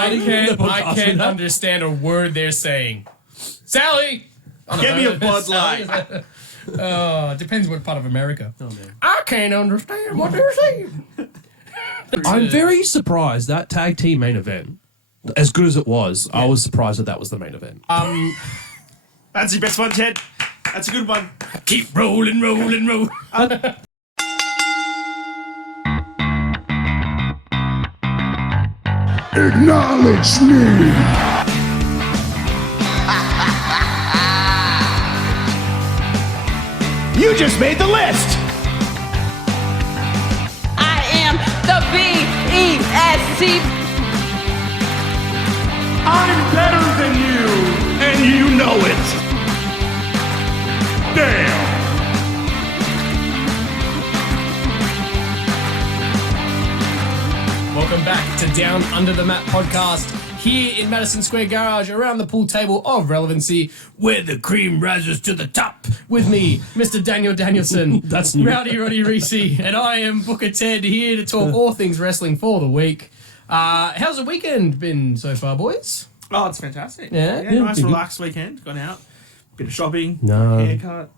I can't understand a word they're saying. Sally! Give me a Bud Light. It depends what part of America. Oh, man. I can't understand what they're saying. I'm very surprised that tag team main event, as good as it was, I was surprised that was the main event. That's your best one, Ted. That's a good one. Keep rolling. Acknowledge me. You just made the list. I am the B-E-S-T. I'm better than you, and you know it. Damn. Welcome back to Down Under the Mat podcast here in Madison Square Garage around the pool table of relevancy where the cream rises to the top. With me, Mr. Daniel Danielson, That's new. Rowdy Roddy Reece, and I am Booker Ted here to talk all things wrestling for the week. How's the weekend been so far, boys? Oh, it's fantastic. Yeah? Nice, pretty relaxed weekend. Gone out, bit of shopping, No. haircut,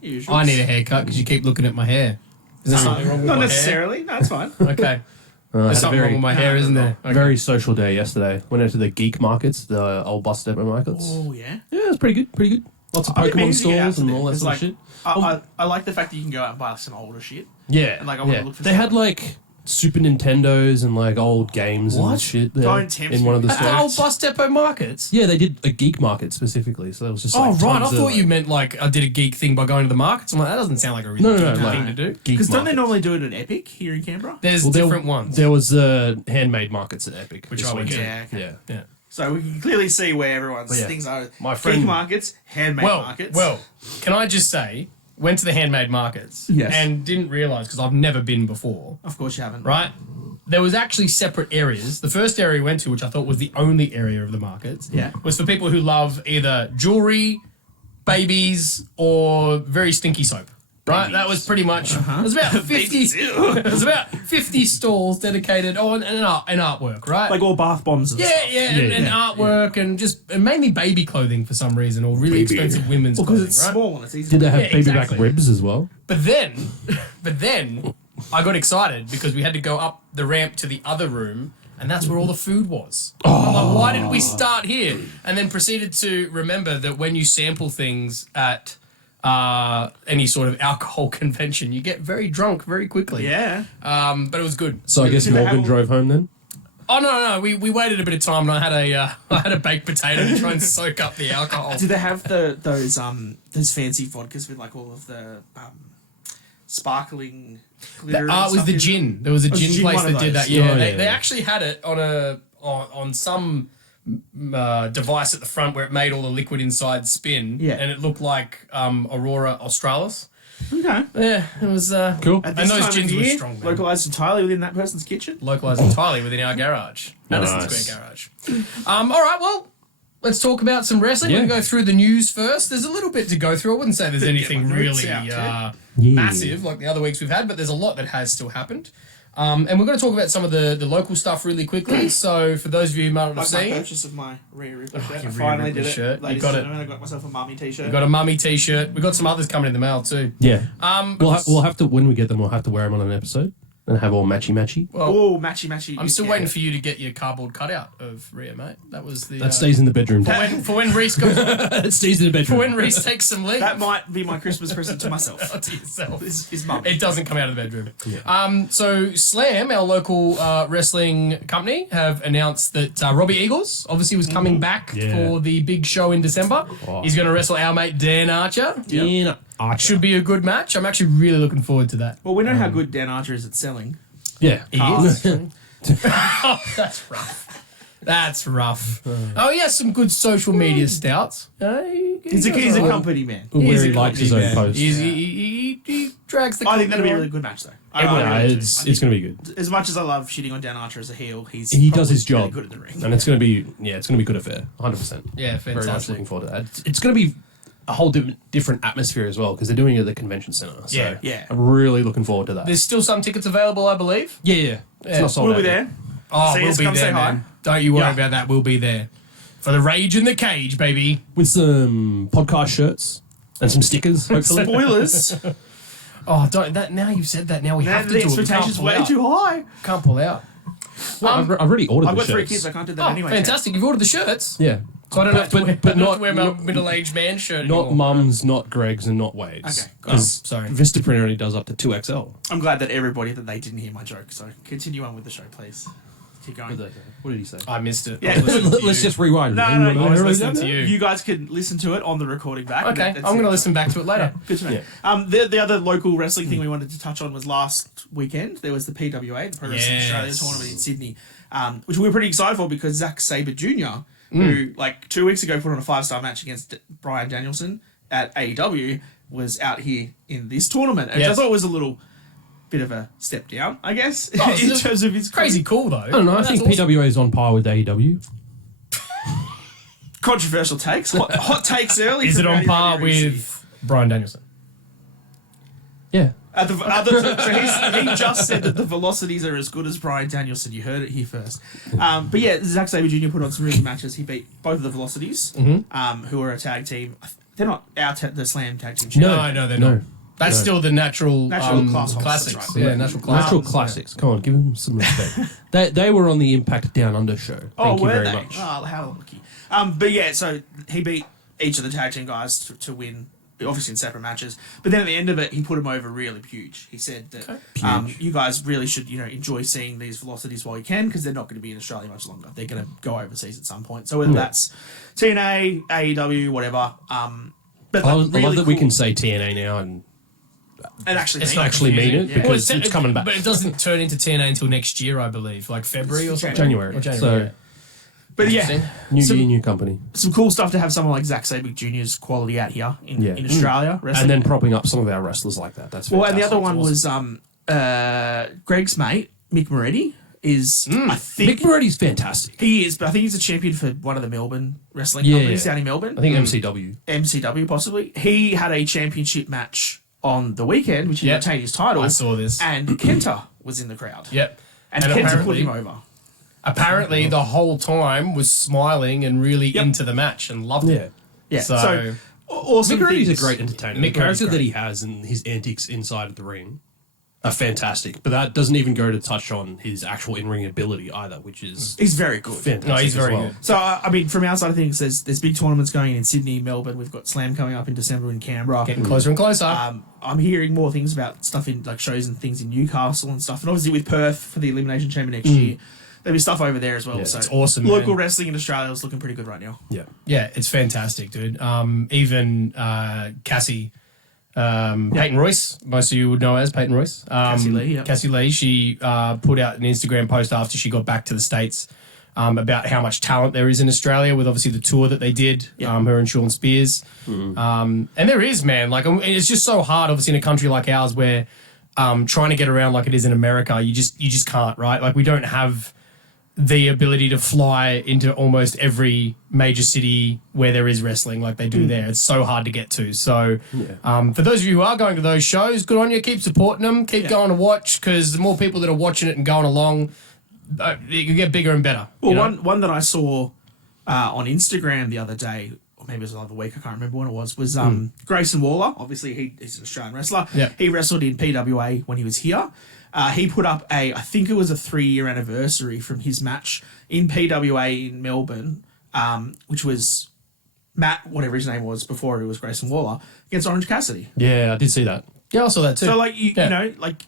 usual. I need a haircut because you keep looking at my hair. Is there something wrong with Not my necessarily. No, it's fine. hair? Okay. I There's had a something wrong with my hair, isn't there? Okay. very social day yesterday. Went out to the geek markets, the old bus depot markets. Oh, yeah. Yeah, it was pretty good. Lots of I've been Pokemon meaning to get out stores to and them, all that 'cause, sort like, of shit. I like the fact that you can go out and buy some older shit. Yeah, And, like, I wanna look for they had something. like Super Nintendos and like old games and shit there Don't tempt in me one of the with At the stores. old bus depot markets? Yeah, they did a geek market specifically, so that was just Oh, like right. I tons of, thought you meant like I did a geek thing by going to the markets. I'm like, that doesn't sound like a really No, geek like, thing to do. geek Because don't they markets. normally do it at Epic here in Canberra? There's Well, different ones. There was handmade markets at Epic, Which this I went to. weekend. Yeah, okay. Yeah. So we can clearly see where everyone's Yeah. things are. My Geek friend- markets, handmade markets. Well, can I just say, went to the handmade markets Yes. and didn't realise, because I've never been before, Of course you haven't. right? There was actually separate areas. The first area we went to, which I thought was the only area of the markets, Yeah. was for people who love either jewellery, babies, or very stinky soap. Right, that was pretty much. It was about 50. It was about 50 stalls dedicated on and artwork, right? Like all bath bombs and stuff. and artwork and just and mainly baby clothing for some reason, or really expensive women's Because clothing, it's right? small and it's easy. Did they have Yeah, baby exactly. back ribs as well? But then, I got excited because we had to go up the ramp to the other room, and that's where all the food was. I'm like, why didn't we start here? And then proceeded to remember that when you sample things at any sort of alcohol convention, you get very drunk very quickly. Yeah. But it was good. So I guess Did they Morgan have- drove home then? Oh no, we waited a bit of time, and I had a baked potato to try and soak up the alcohol. Do they have those fancy vodkas with like all of the sparkling glitter? It and was stuff the in gin. There was a was gin gin place one of that did those? that. Yeah, Oh, they yeah. actually had it on some device at the front where it made all the liquid inside spin. Yeah. and it looked like Aurora Australis. it? Okay. Yeah, it was Cool. At And this those time gins of were year, strong, man. localized entirely within that person's kitchen. localized entirely within our garage, Madison Nice. Square Garage. All right, well. Let's talk about some wrestling. Yeah. We're going to go through the news first. There's a little bit to go through. I wouldn't say there's anything my notes really out, massive like the other weeks we've had, but there's a lot that has still happened. And we're going to talk about some of the local stuff really quickly. So for those of you who might not have Like my seen, purchase of my Rhea Ripley shirt. your I Rhea finally Ripley did shirt. it. You Ladies got and it. gentlemen, I got myself a mummy t-shirt. we got a mummy t-shirt. We got some others coming in the mail too. Yeah. But We'll have to, when we get them, we'll have to wear them on an episode and have all matchy. Oh, matchy. I'm still waiting for you to get your cardboard cutout of Rhea, mate. That was the That stays in the bedroom. for when Reece goes That stays in the for bedroom. when Reece takes some leave. That might be my Christmas present to myself. to yourself. His mum. It doesn't come out of the bedroom. So Slam, our local wrestling company, have announced that Robbie Eagles obviously was coming back Yeah. for the big show in December. Oh. He's going to wrestle our mate Dan Archer. Yeah. Should be a good match. I'm actually really looking forward to that. Well, we know how good Dan Archer is at selling. Yeah. He is. Oh, that's rough. That's rough. Oh, he has some good social media stouts. He's a company man. Where He's he a likes his company own man. posts. He drags the I think that'll be a company really good match, though. Yeah, really do. it's I think going to be good. as much as I love shitting on Dan Archer as a heel, He does probably his job. really good at the ring. And it's going to be, it's going to be good affair. 100%. Yeah, Very much fantastic. looking forward to that. It's going to be a whole different atmosphere as well because they're doing it at the convention center. So Yeah, yeah. I'm really looking forward to that. There's still some tickets available, I believe. Yeah. It's not sold We'll out be yet. there. Oh, See we'll us, be come there, say hi. man. Don't you worry Yeah. about that. We'll be there for the rage in the cage, baby. With some podcast shirts and some stickers, hopefully. Spoilers. Oh, don't that now you've said that. Now we Now have to the do it. We can't expectations pull way out. too high. Can't pull out. Well, I've already ordered I've the got 3 shirts. kids. I can't do that Oh, anyway. fantastic! You've ordered the shirts. Yeah. So I don't have to wear, but I don't have not, to wear my not, middle-aged man shirt not anymore. Mum's, not Greg's, and not Wade's. Okay, cool. Because Sorry. Vistaprint only does up to 2XL. I'm glad that everybody that they didn't hear my joke. So continue on with the show, please. Keep going. What did he say? I missed it. Yeah. I listened to Let's you. just rewind. No, it. no, You no, wanna I was hear it listening again? to you. You guys can listen to it on the recording back. Okay, That's I'm going to it. listen back to it later. Good to know. Yeah. The other local wrestling thing we wanted to touch on was last weekend. There was the PWA, the Pro Wrestling Australia Yes. tournament in Sydney, which we were pretty excited for because Zack Sabre Jr., who like 2 weeks ago put on a 5-star match against Bryan Danielson at AEW, was out here in this tournament, which I Yes. thought was a little bit of a step down, I guess, Oh, in it's terms of his Crazy cool though. I don't know. I think PWA is on par with AEW. controversial takes, hot takes early. Is from it on Rowdy par Roddy Reece. with Bryan Danielson? Yeah. He just said that the velocities are as good as Bryan Danielson. You heard it here first. But yeah, Zack Sabre Jr. put on some really good matches. He beat both of the velocities, who are a tag team. They're not the Slam tag team. No, they're not. That's still the natural, Class holders, classics. that's right. Yeah, natural classics. Natural classics. Come on, give them some respect. they were on the Impact Down Under show. Thank you were very they? much. Oh, how lucky. But yeah, so he beat each of the tag team guys to win, obviously in separate matches. But then at the end of it, he put him over really huge. He said that you guys really should, enjoy seeing these velocities while you can, because they're not going to be in Australia much longer. They're going to go overseas at some point. So whether that's TNA, AEW, whatever. But I like, love that we can say TNA now and actually it's mean it. actually mean it Yeah. because it's coming back. But it doesn't turn into TNA until next year, I believe, like February or something. January. Or January. So yeah. But yeah, Interesting. new Some- year, new company. some cool stuff to have someone like Zack Sabre Jr.'s quality out here in Australia. Wrestling. And then propping up some of our wrestlers like that. That's Well, and the fantastic. other one was Greg's mate, Mick Moretti, is I think Mick Moretti's fantastic. he is, but I think he's a champion for one of the Melbourne wrestling Yeah, companies yeah. down in Melbourne. I think MCW. MCW possibly. He had a championship match on the weekend, which he Yep. retained his title. I saw this. And Kenta was in the crowd. Yep. And Kenta put apparently- him over. Apparently, the whole time was smiling and really into the match and loved Yeah. it. Yeah. So- So, awesome. Mick Moretti's a things. great entertainer. Mick The character Moretti's that he has and his antics inside of the ring are fantastic. But that doesn't even go to touch on his actual in-ring ability either, which is He's very good. fantastic. No, he's as very well. good. So, I mean, from our side of things, there's big tournaments going in Sydney, Melbourne. We've got Slam coming up in December in Canberra. Getting closer and closer. I'm hearing more things about stuff in like shows and things in Newcastle and stuff, and obviously with Perth for the Elimination Chamber next year, there'll be stuff over there as well. Yeah, so it's awesome, Local man. wrestling in Australia is looking pretty good right now. Yeah. Yeah, it's fantastic, dude. Even Cassie, Peyton Royce, most of you would know as Peyton Royce. Cassie Lee, yeah. Cassie Lee, she put out an Instagram post after she got back to the States about how much talent there is in Australia with obviously the tour that they did, her and Sean Spears. And there is, man, like it's just so hard, obviously, in a country like ours where trying to get around like it is in America, you just can't, right? Like we don't have the ability to fly into almost every major city where there is wrestling like they do there. It's so hard to get to. So for those of you who are going to those shows, good on you. Keep supporting them. Keep going to watch, because the more people that are watching it and going along, you get bigger and better. Well, you know? one that I saw on Instagram the other day, or maybe it was the other week, I can't remember when it was Grayson Waller. Obviously, he's an Australian wrestler. Yeah. He wrestled in PWA when he was here. He put up I think it was a 3-year anniversary from his match in PWA in Melbourne, which was Matt, whatever his name was before it was Grayson Waller, against Orange Cassidy. Yeah, I did see that. Yeah, I saw that too. So, like, you know, like,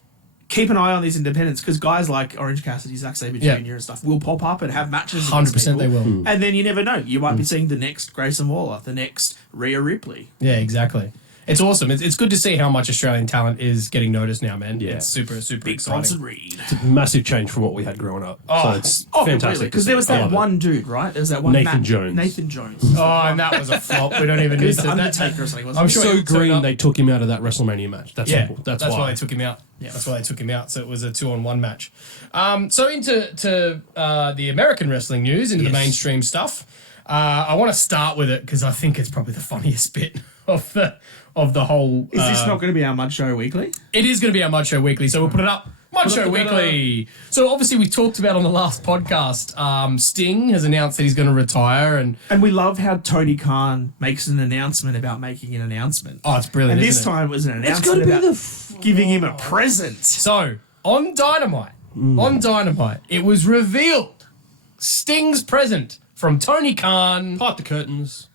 keep an eye on these independents, because guys like Orange Cassidy, Zack Sabre Jr. and stuff will pop up and have matches. against 100% they people. will. And then you never know. You might be seeing the next Grayson Waller, the next Rhea Ripley. Yeah, exactly. It's awesome. It's good to see how much Australian talent is getting noticed now, man. Yeah. It's super Big exciting. Bronson Reed. Massive change from what we had growing up. So it's fantastic. Because there was that one dude, right? There was that one Nathan Jones. Nathan Jones. Oh, and that was a flop. We don't even It need was to. the that- Undertaker or something, wasn't I'm it? sure So he would turn green up. they took him out of that WrestleMania match. That's Yeah, all. that's why they took him out. Yeah. That's why they took him out. So it was a 2-on-1 match. So into the American wrestling news, into the mainstream stuff. I want to start with it because I think it's probably the funniest bit of the whole. Is this not going to be our Mud Show Weekly? It is going to be our Mud Show Weekly, so we'll put it up. Mud Show Weekly. So obviously we talked about on the last podcast, Sting has announced that he's going to retire, and we love how Tony Khan makes an announcement about making an announcement. oh, it's brilliant. And this isn't it? time it was an It's got announcement to be about giving him a present. So on Dynamite, it was revealed Sting's present from Tony Khan. Part the curtains.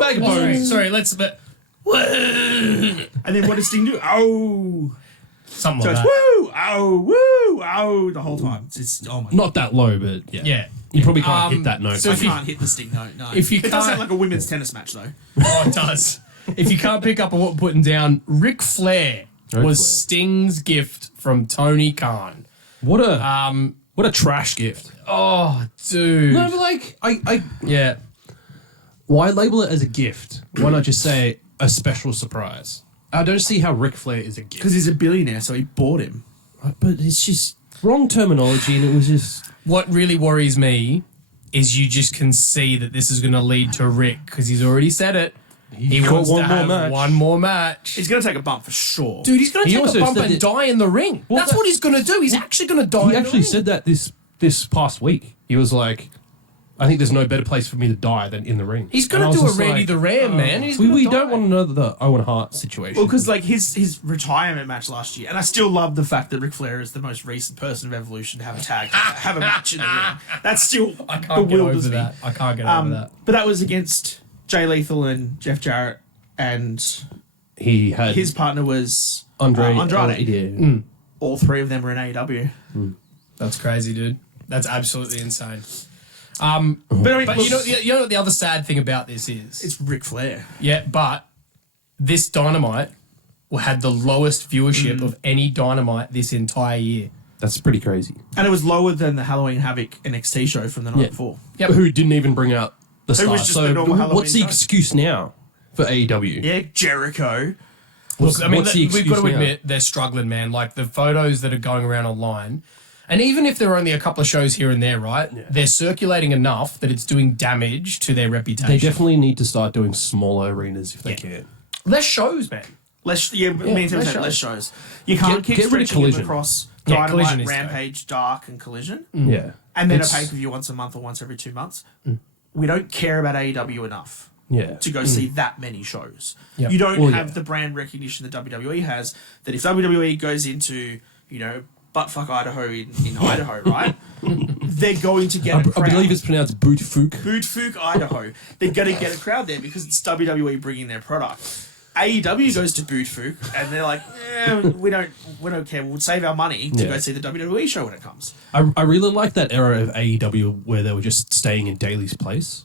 Bag of bones. Sorry, let's. And then what does Sting do? Oh. Something So like it's that. woo, oh, woo, oh, the whole time. It's just, oh my God. Not that low, but yeah. Yeah. You probably can't hit that note. so I if you- can't hit the Sting note, no. if you it does can't- sound like a women's tennis match, though. Oh, it does. If you can't pick up on what we're putting down, Ric Flair was Flair. Sting's gift from Tony Khan. what a trash gift. Oh, dude. No, but like, I Yeah. why label it as a gift? Why not just say a special surprise? I don't see how Ric Flair is a gift. Because he's a billionaire, so he bought him. But it's just wrong terminology, and it was just What really worries me is you just can see that this is going to lead to Rick because he's already said it. He got wants one to more have match. one more match. He's going to take a bump for sure. Dude, he's going to He take a also bump said and that- die in the ring. Well, That's that- what he's going to do. He's actually going to die he in the actually ring. said that this past week. He was like, I think there's no better place for me to die than in the ring. He's going And to I do a was just Randy like, the Ram, man. He's We gonna don't die. want another the Owen Hart situation. Well, because like his retirement match last year, and I still love the fact that Ric Flair is the most recent person of Evolution to have a have a match in the ring. That's still I can't get over bewilders me. that. I can't get over that. But that was against Jay Lethal and Jeff Jarrett, and he had his partner was Andrade. Andrade. All three of them were in AEW. That's crazy, dude. That's absolutely insane. But I mean, But look, you know what the other sad thing about this is? it's Ric Flair. Yeah, but this Dynamite had the lowest viewership of any Dynamite this entire year. That's pretty crazy. And it was lower than the Halloween Havoc NXT show from the night before. Yep. Who didn't even bring out the Who was stars. just So the normal Halloween what's the show? excuse now for AEW? Yeah, Jericho. Look, I mean, what's the we've got to excuse now? admit they're struggling, man. Like the photos that are going around online, and even if there are only a couple of shows here and there, right? They're circulating enough that it's doing damage to their reputation. They definitely need to start doing smaller arenas if they can. Less shows, man. Me and Tim less said shows. less shows. You can't keep get rid of stretching them Collision. across Yeah, Dynamite, Collision is Rampage, Dark, and Collision. Yeah. And then It's- a pay-per-view once a month or once every 2 months. We don't care about AEW enough Yeah. to go see that many shows. Yep. You don't Well, have yeah. the brand recognition that WWE has, that if WWE goes into, buttfuck Idaho in Idaho, right? They're going to get a I crowd. believe it's pronounced Bootfook. Bootfook, Idaho. They're going to get a crowd there because it's WWE bringing their product. AEW goes to Bootfook and they're like, we don't care. We'll save our money to Yeah. go see the WWE show when it comes. I really like that era of AEW where they were just staying in Daly's place.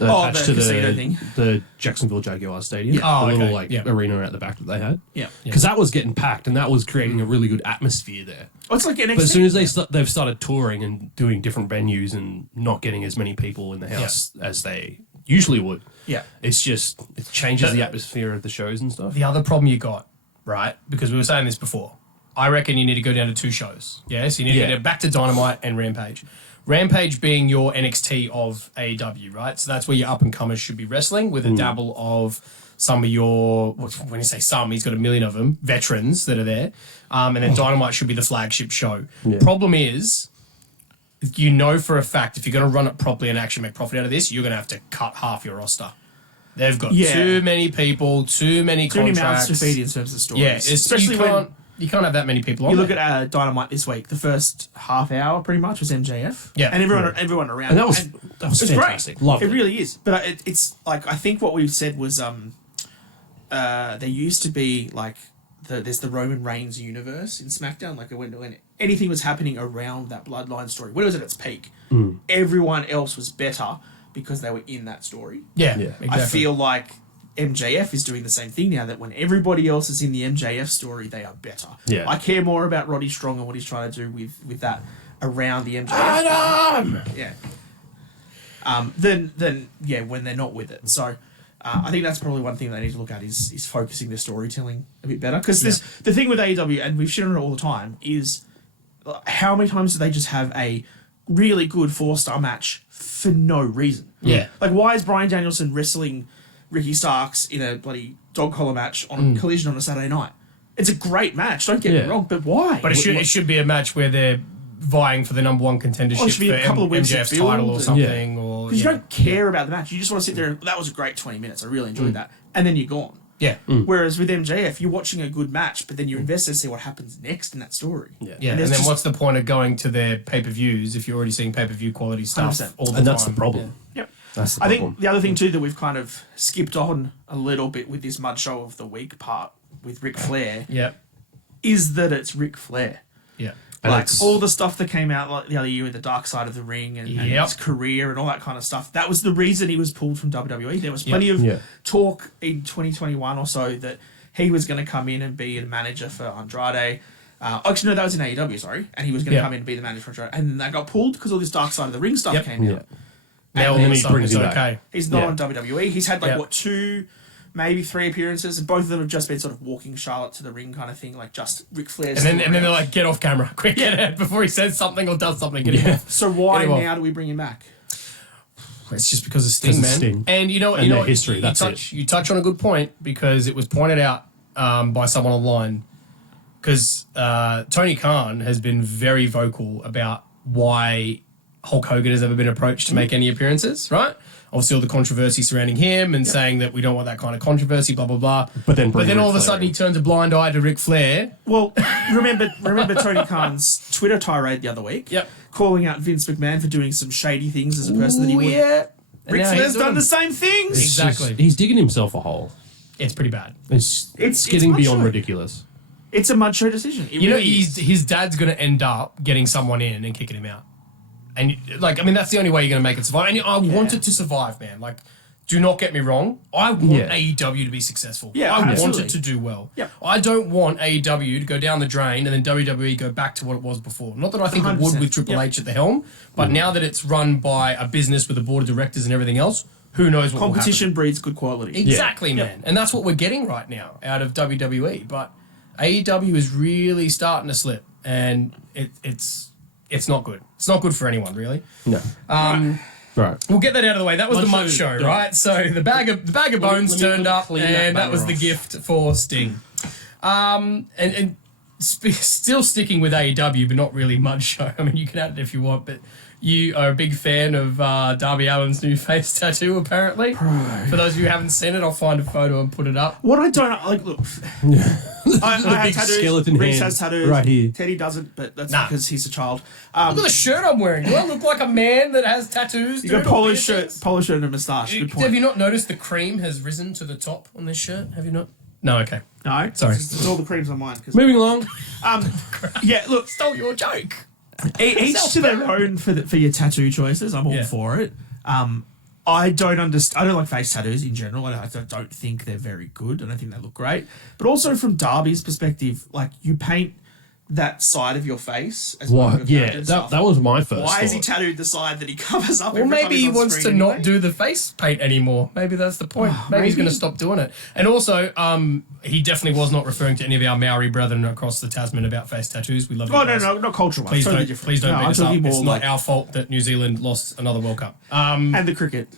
Attached the casino thing. The Jacksonville Jaguars Stadium. Yeah. Oh, the little okay. Yeah. arena at the back that they had. Yeah. Because that was getting packed and that was creating a really good atmosphere there. Oh, it's like NXT. But as soon as they've started touring and doing different venues and not getting as many people in the house as they usually would, Yeah. it changes the atmosphere of the shows and stuff. The other problem you got, right? Because we were saying this before. I reckon you need to go down to 2 shows. Yeah, so you need to get back to Dynamite and Rampage. Rampage being your NXT of AEW, right? So that's where your up-and-comers should be wrestling with a dabble of some of your, when you say some, he's got a million of them, veterans that are there. And then Dynamite should be the flagship show. Yeah. Problem is, you know for a fact, if you're going to run it properly and actually make profit out of this, you're going to have to cut half your roster. They've got too many people, too many Too many contracts. mouths to feed in terms of stories. Yeah, especially when you can't have that many people on you look there. at Dynamite this week. The first half hour, pretty much, was MJF. Yeah. and everyone around. And that was it fantastic. Great. Loved it. really is. But it's like I think what we've said was there used to be like there's the Roman Reigns universe in SmackDown. Like when anything was happening around that Bloodline story, when it was at its peak, everyone else was better because they were in that story. Yeah, Yeah. exactly. I feel like MJF is doing the same thing now, that when everybody else is in the MJF story, they are better. Yeah. I care more about Roddy Strong and what he's trying to do with that around the MJF. Yeah. Then when they're not with it. So I think that's probably one thing they need to look at is focusing their storytelling a bit better. Because the thing with AEW, and we've shit on it all the time, is how many times do they just have a really good 4-star match for no reason. Yeah. Like, why is Bryan Danielson wrestling Ricky Starks in a bloody dog collar match on Collision on a Saturday night? It's a great match, don't get me wrong, but why? But it should be a match where they're vying for the number one contendership Or it should be for a couple of weeks MJF's of build title or and- something. Or Because you don't care about the match. You just want to sit there and, that was a great 20 minutes. I really enjoyed that. And then you're gone. Yeah. Whereas with MJF, you're watching a good match, but then you're invested to see what happens next in that story. Yeah, And and there's then just- what's the point of going to their pay-per-views if you're already seeing pay-per-view quality stuff 100%. all the time? And that's the problem. Yep. That's the I problem. think the other thing too that we've kind of skipped on a little bit with this Mud Show of the Week part with Ric Flair Yeah, is that it's Ric Flair. yeah. And Like it's- all the stuff that came out like the other year with the Dark Side of the Ring and his career and all that kind of stuff. That was the reason he was pulled from WWE. There was plenty of talk in 2021 or so that he was going to come in and be a manager for Andrade. Actually, no, that was in AEW, sorry. And he was going to come in and be the manager for Andrade. And then that got pulled because all this Dark Side of the Ring stuff came out. Now all then of a he sudden brings it's it back. okay. He's not on WWE. He's had Yeah. 2, maybe 3 appearances, and both of them have just been sort of walking Charlotte to the ring kind of thing, like just Ric Flair's. And then they're like, get off camera, quick, get out before he says something or does something. Get him off. So why Get him off. now do we bring him back? It's just because of Sting, Because of man. Sting. And you know, And you their know, history, You that's touch, You touch on a good point because it was pointed out by someone online. Because Tony Khan has been very vocal about why Hulk Hogan has ever been approached to make any appearances, right? Obviously, all the controversy surrounding him and saying that we don't want that kind of controversy, blah blah blah. But then all of a Ric sudden Flair he turns a blind eye to Ric Flair. Well, remember Tony Khan's Twitter tirade the other week? Yep. Calling out Vince McMahon for doing some shady things as a person that he would. Yeah. Ric Flair's done the same things. It's Exactly. he's digging himself a hole. It's pretty bad. It's It's getting much beyond so. ridiculous. It's a Mud Show decision. It You know, really is. his dad's going to end up getting someone in and kicking him out. And, like, I mean, that's the only way you're going to make it survive. And I want it to survive, man. Like, do not get me wrong. I want AEW to be successful. Yeah, I want absolutely. it to do well. Yeah. I don't want AEW to go down the drain and then WWE go back to what it was before. Not that I think it would 100%. with Triple Yep. H at the helm, but now that it's run by a business with a board of directors and everything else, who knows what Competition breeds good quality. will happen. Exactly, man. And that's what we're getting right now out of WWE. But AEW is really starting to slip, and it's not good. It's not good for anyone, really. No. Right. We'll get that out of the way. That was the Mud Mud Show, Show, right? So the bag of bones let me turned up, clean that and that was banner the off. gift for Sting. And still sticking with AEW, but not really Mud Show. I mean, you can add it if you want, but you are a big fan of Darby Allin's new face tattoo, apparently. For those of you who haven't seen it, I'll find a photo and put it up. What I don't like, look, I have big tattoos. skeleton Reece hand has tattoos. right here. Teddy doesn't, but that's Nah. because he's a child. Look at the shirt I'm wearing. Do I look like a man that has tattoos? You got dude, a or polo piercings? shirt and a moustache. Good Have point. you not noticed the cream has risen to the top on this shirt? Have you not? No, okay. No, Sorry. It's all the creams on mine. 'Cause- Moving along. yeah, look, Stole your joke. each to their own for your tattoo choices. I'm all Yeah. for it. I don't understand. I don't like face tattoos in general. I don't think they're very good. I don't think they look great. But also from Darby's perspective, like you paint that side of your face as part of your character and stuff. that was my first. Why is he thought. tattooed the side that he covers up? Well, every time maybe he's he on wants to screen not anyway? do the face paint anymore. Maybe that's the point. Maybe he's going to maybe. stop doing it. And also, he definitely was not referring to any of our Maori brethren across the Tasman about face tattoos. We love you Oh guys. no, not cultural ones. Please Totally don't, different. please don't No, beat I'm us up. talking It's more not like our fault that New Zealand lost another World Cup. and the cricket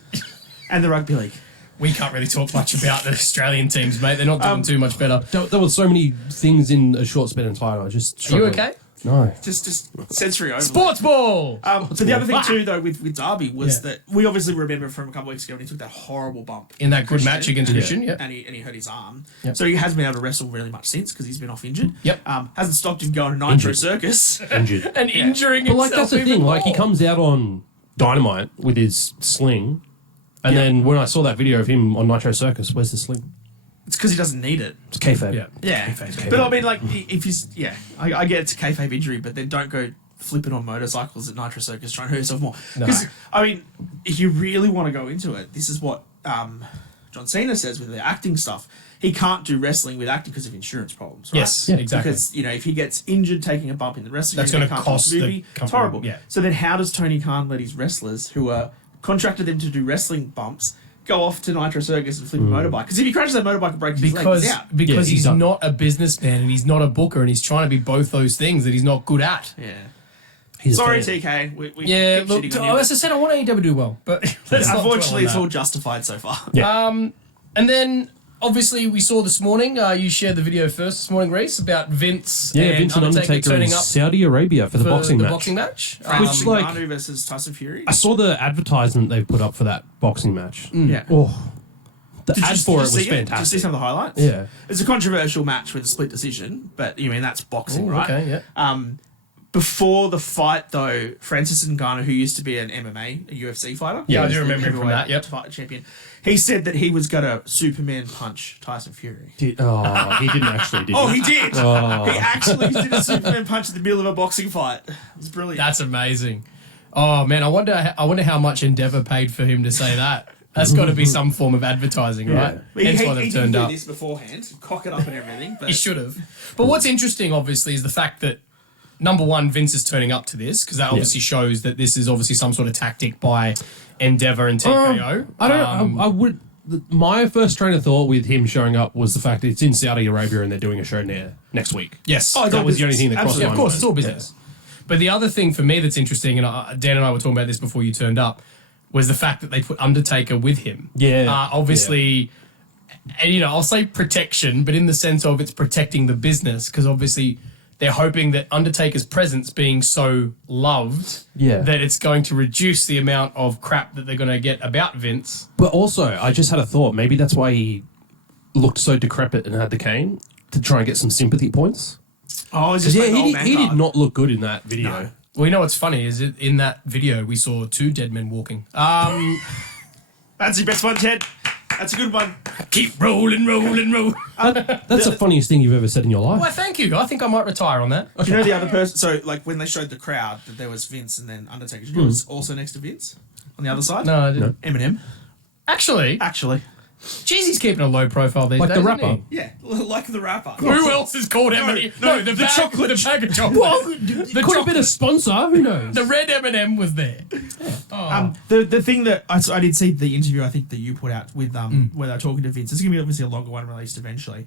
and the rugby league. We can't really talk much about the Australian teams, mate. They're not doing too much better. There were so many things in a short span of time. I just. Are you struggled. okay? No. Just sensory overload. Sports ball! But the other thing too, though, with Darby was Yeah. that we obviously remember from a couple of weeks ago when he took that horrible bump In that good match against Christian, yeah. and he hurt his arm. Yep. So he hasn't been able to wrestle really much since because he's been off injured. Yep. Hasn't stopped him going to Nitro Circus. Injured. And injuring But like himself that's the even thing. Like he more. comes out on Dynamite with his sling, and then when I saw that video of him on Nitro Circus, where's the sling? It's because he doesn't need it. It's kayfabe. Yeah. Yeah. But I mean, like, if he's I get it's a kayfabe injury, but then don't go flipping on motorcycles at Nitro Circus trying to hurt yourself more. Because I mean, if you really want to go into it, this is what John Cena says with the acting stuff. He can't do wrestling with acting because of insurance problems, right? Yes, exactly. Because, if he gets injured taking a bump in the wrestling That's ring, gonna they can't do cost the the movie. It's company, horrible. yeah. So then how does Tony Khan let his wrestlers who are contracted them to do wrestling bumps go off to Nitro Circus and flip a motorbike? Because if he crashes that motorbike and breaks his leg, he's out. Because he's he's done. not a businessman and he's not a booker and he's trying to be both those things that he's not good at. Yeah. He's a Sorry, fan. TK. We Yeah, keep look, shitting on you. as I said, I want AEW to do well, but let's not dwell Unfortunately, on it's that. all justified so far. And then, obviously, we saw this morning, you shared the video first this morning, Reece, about Vince Yeah, and Vince and Undertaker in turning up Saudi Arabia for the boxing match. boxing match. Francis like- Ngannou versus Tyson Fury. I saw the advertisement they put up for that boxing match. Yeah. Oh, the Did ad you for it see was Did you fantastic. see some of the highlights? Yeah. It's a controversial match with a split decision, but you mean that's boxing, right? Okay, yeah. Before the fight, though, Francis Ngannou, who used to be an MMA, a UFC fighter, Yeah, I he do was the remember him from heavyweight that, yep. fight champion. He said that he was going to Superman punch Tyson Fury. He didn't actually, did he? Oh, he did. Oh. He actually did a Superman punch in the middle of a boxing fight. It was brilliant. That's amazing. Oh, man, I wonder how much Endeavour paid for him to say that. That's got to be some form of advertising, right? But Hence he, why he they've didn't turned do up. this beforehand, cock it up and everything. But He should have. But what's interesting, obviously, is the fact that, number one, Vince is turning up to this, because that obviously shows that this is obviously some sort of tactic by Endeavour and TKO. I don't. I would. My first train of thought with him showing up was the fact that it's in Saudi Arabia and they're doing a show there next week. Yes. Oh, it's That all was the only business. thing that crossed Absolutely. my Of course, mind. it's all business. But the other thing for me that's interesting, and Dan and I were talking about this before you turned up, was the fact that they put Undertaker with him. Yeah. Obviously, and I'll say protection, but in the sense of it's protecting the business, because obviously they're hoping that Undertaker's presence being so loved that it's going to reduce the amount of crap that they're going to get about Vince. But also, I just had a thought. Maybe that's why he looked so decrepit and had the cane to try and get some sympathy points. oh, it's just like the old man he did card. not look good in that video. No. Well, what's funny is in that video we saw two dead men walking. That's your best one, Ted. That's a good one. Keep rolling. That's the funniest thing you've ever said in your life. Well, thank you. I think I might retire on that. Do you know the other person? So, like, when they showed the crowd that there was Vince and then Undertaker, do you know who was also next to Vince on the other side? No, I didn't. Eminem. Actually, Actually, he's keeping a low profile these Like days. the isn't rapper. he? Yeah, like the rapper. Who else is called Eminem? No, the bag of chocolate. Well, The could have been a sponsor. Who knows? The red M&M was there. The thing that I did see the interview I think that you put out with where they were talking to Vince. It's gonna be obviously a longer one released eventually.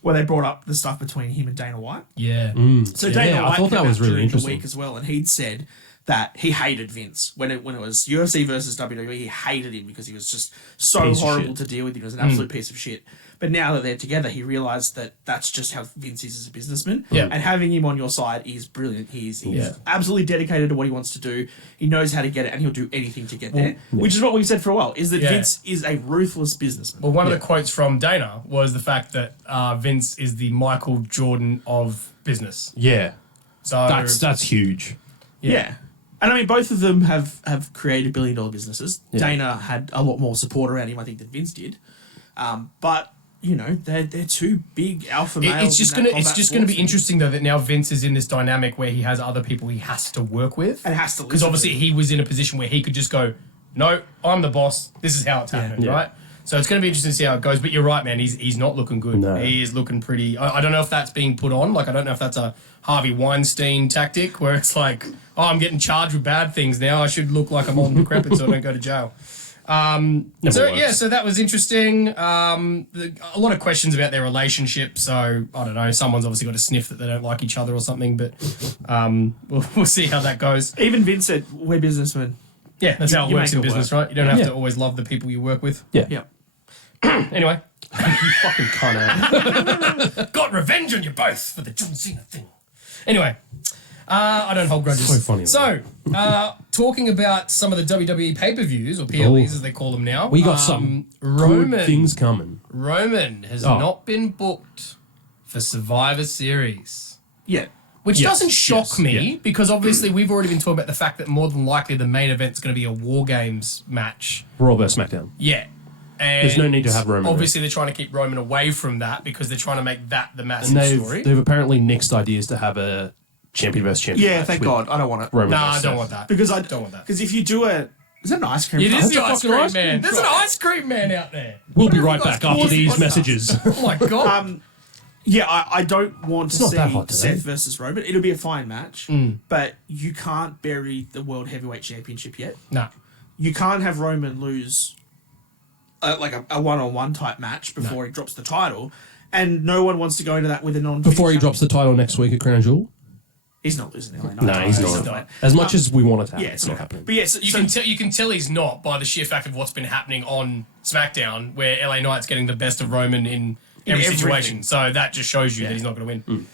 Where they brought up the stuff between him and Dana White. Yeah. So Dana I White thought that came was out really during interesting. the week as well, and he'd said that he hated Vince when it was UFC versus WWE. He hated him because he was just so Piece of horrible shit. to deal with. He was an absolute piece of shit. But now that they're together, he realized that that's just how Vince is as a businessman. Yeah. And having him on your side is brilliant. He's Yeah. absolutely dedicated to what he wants to do. He knows how to get it, and he'll do anything to get there. Which is what we've said for a while: is that Yeah. Vince is a ruthless businessman. Well, one of the quotes from Dana was the fact that Vince is the Michael Jordan of business. Yeah, So that's huge. Yeah. And I mean, both of them have created billion-dollar businesses. Dana had a lot more support around him, I think, than Vince did. But they're two big alpha males. it's just in that gonna combat be sports interesting though that now Vince is in this dynamic where he has other people he has to work with, and has to because listen obviously to. he was in a position where he could just go, no, I'm the boss. This is how it's happening, Yeah. right? So it's going to be interesting to see how it goes. But you're right, man. He's not looking good. No. He is looking pretty. I don't know if that's being put on. Like, I don't know if that's a Harvey Weinstein tactic where it's like, oh, I'm getting charged with bad things now. I should look like I'm old and decrepit so I don't go to jail. Works. So that was interesting. A lot of questions about their relationship. So I don't know. Someone's obviously got a sniff that they don't like each other or something. But we'll see how that goes. Even Vince said, "We're businessmen." Yeah, that's how it you works in make it business, work. right? You don't have Yeah. to always love the people you work with. Yeah. Yep. Anyway, You fucking cunt. got revenge on you both for the John Cena thing. Anyway, I don't hold grudges. So funny, So, talking about some of the WWE pay-per-views, or PLEs as they call them now. We got some Roman. good things coming. Roman has Oh. not been booked for Survivor Series. Yeah. Which Yes, doesn't shock yes, me, yeah. because obviously we've already been talking about the fact that more than likely the main event's going to be a War Games match. Raw vs SmackDown. Yeah. And There's no need to have Roman Obviously, they're trying to keep Roman away from that because they're trying to make that the And massive story. they've apparently nixed ideas to have a champion versus champion. Yeah. match Thank with God. I don't want it. Roman Nah, I versus don't Seth. want that. Because I don't want that. Because if you do a, is that an ice cream? It truck? is the That's a ice fucking cream ice cream man. There's an truck. ice cream man out there. We'll be What right have you guys back after caused these this? messages. Oh my god. Yeah, I don't want to not see that hot today. Seth versus Roman. It'll be a fine match, but you can't bury the World Heavyweight Championship yet. Nah. You can't have Roman lose like a one-on-one type match before he drops the title, and no one wants to go into that with a non. Before he drops the title next week at Crown Jewel. He's not losing LA Knight. No, he's not. As much as we want it to happen, Yeah, it's not happening. But yes, You can tell he's not by the sheer fact of what's been happening on SmackDown, where LA Knight's getting the best of Roman in every everything. situation. So that just shows you that he's not going to win.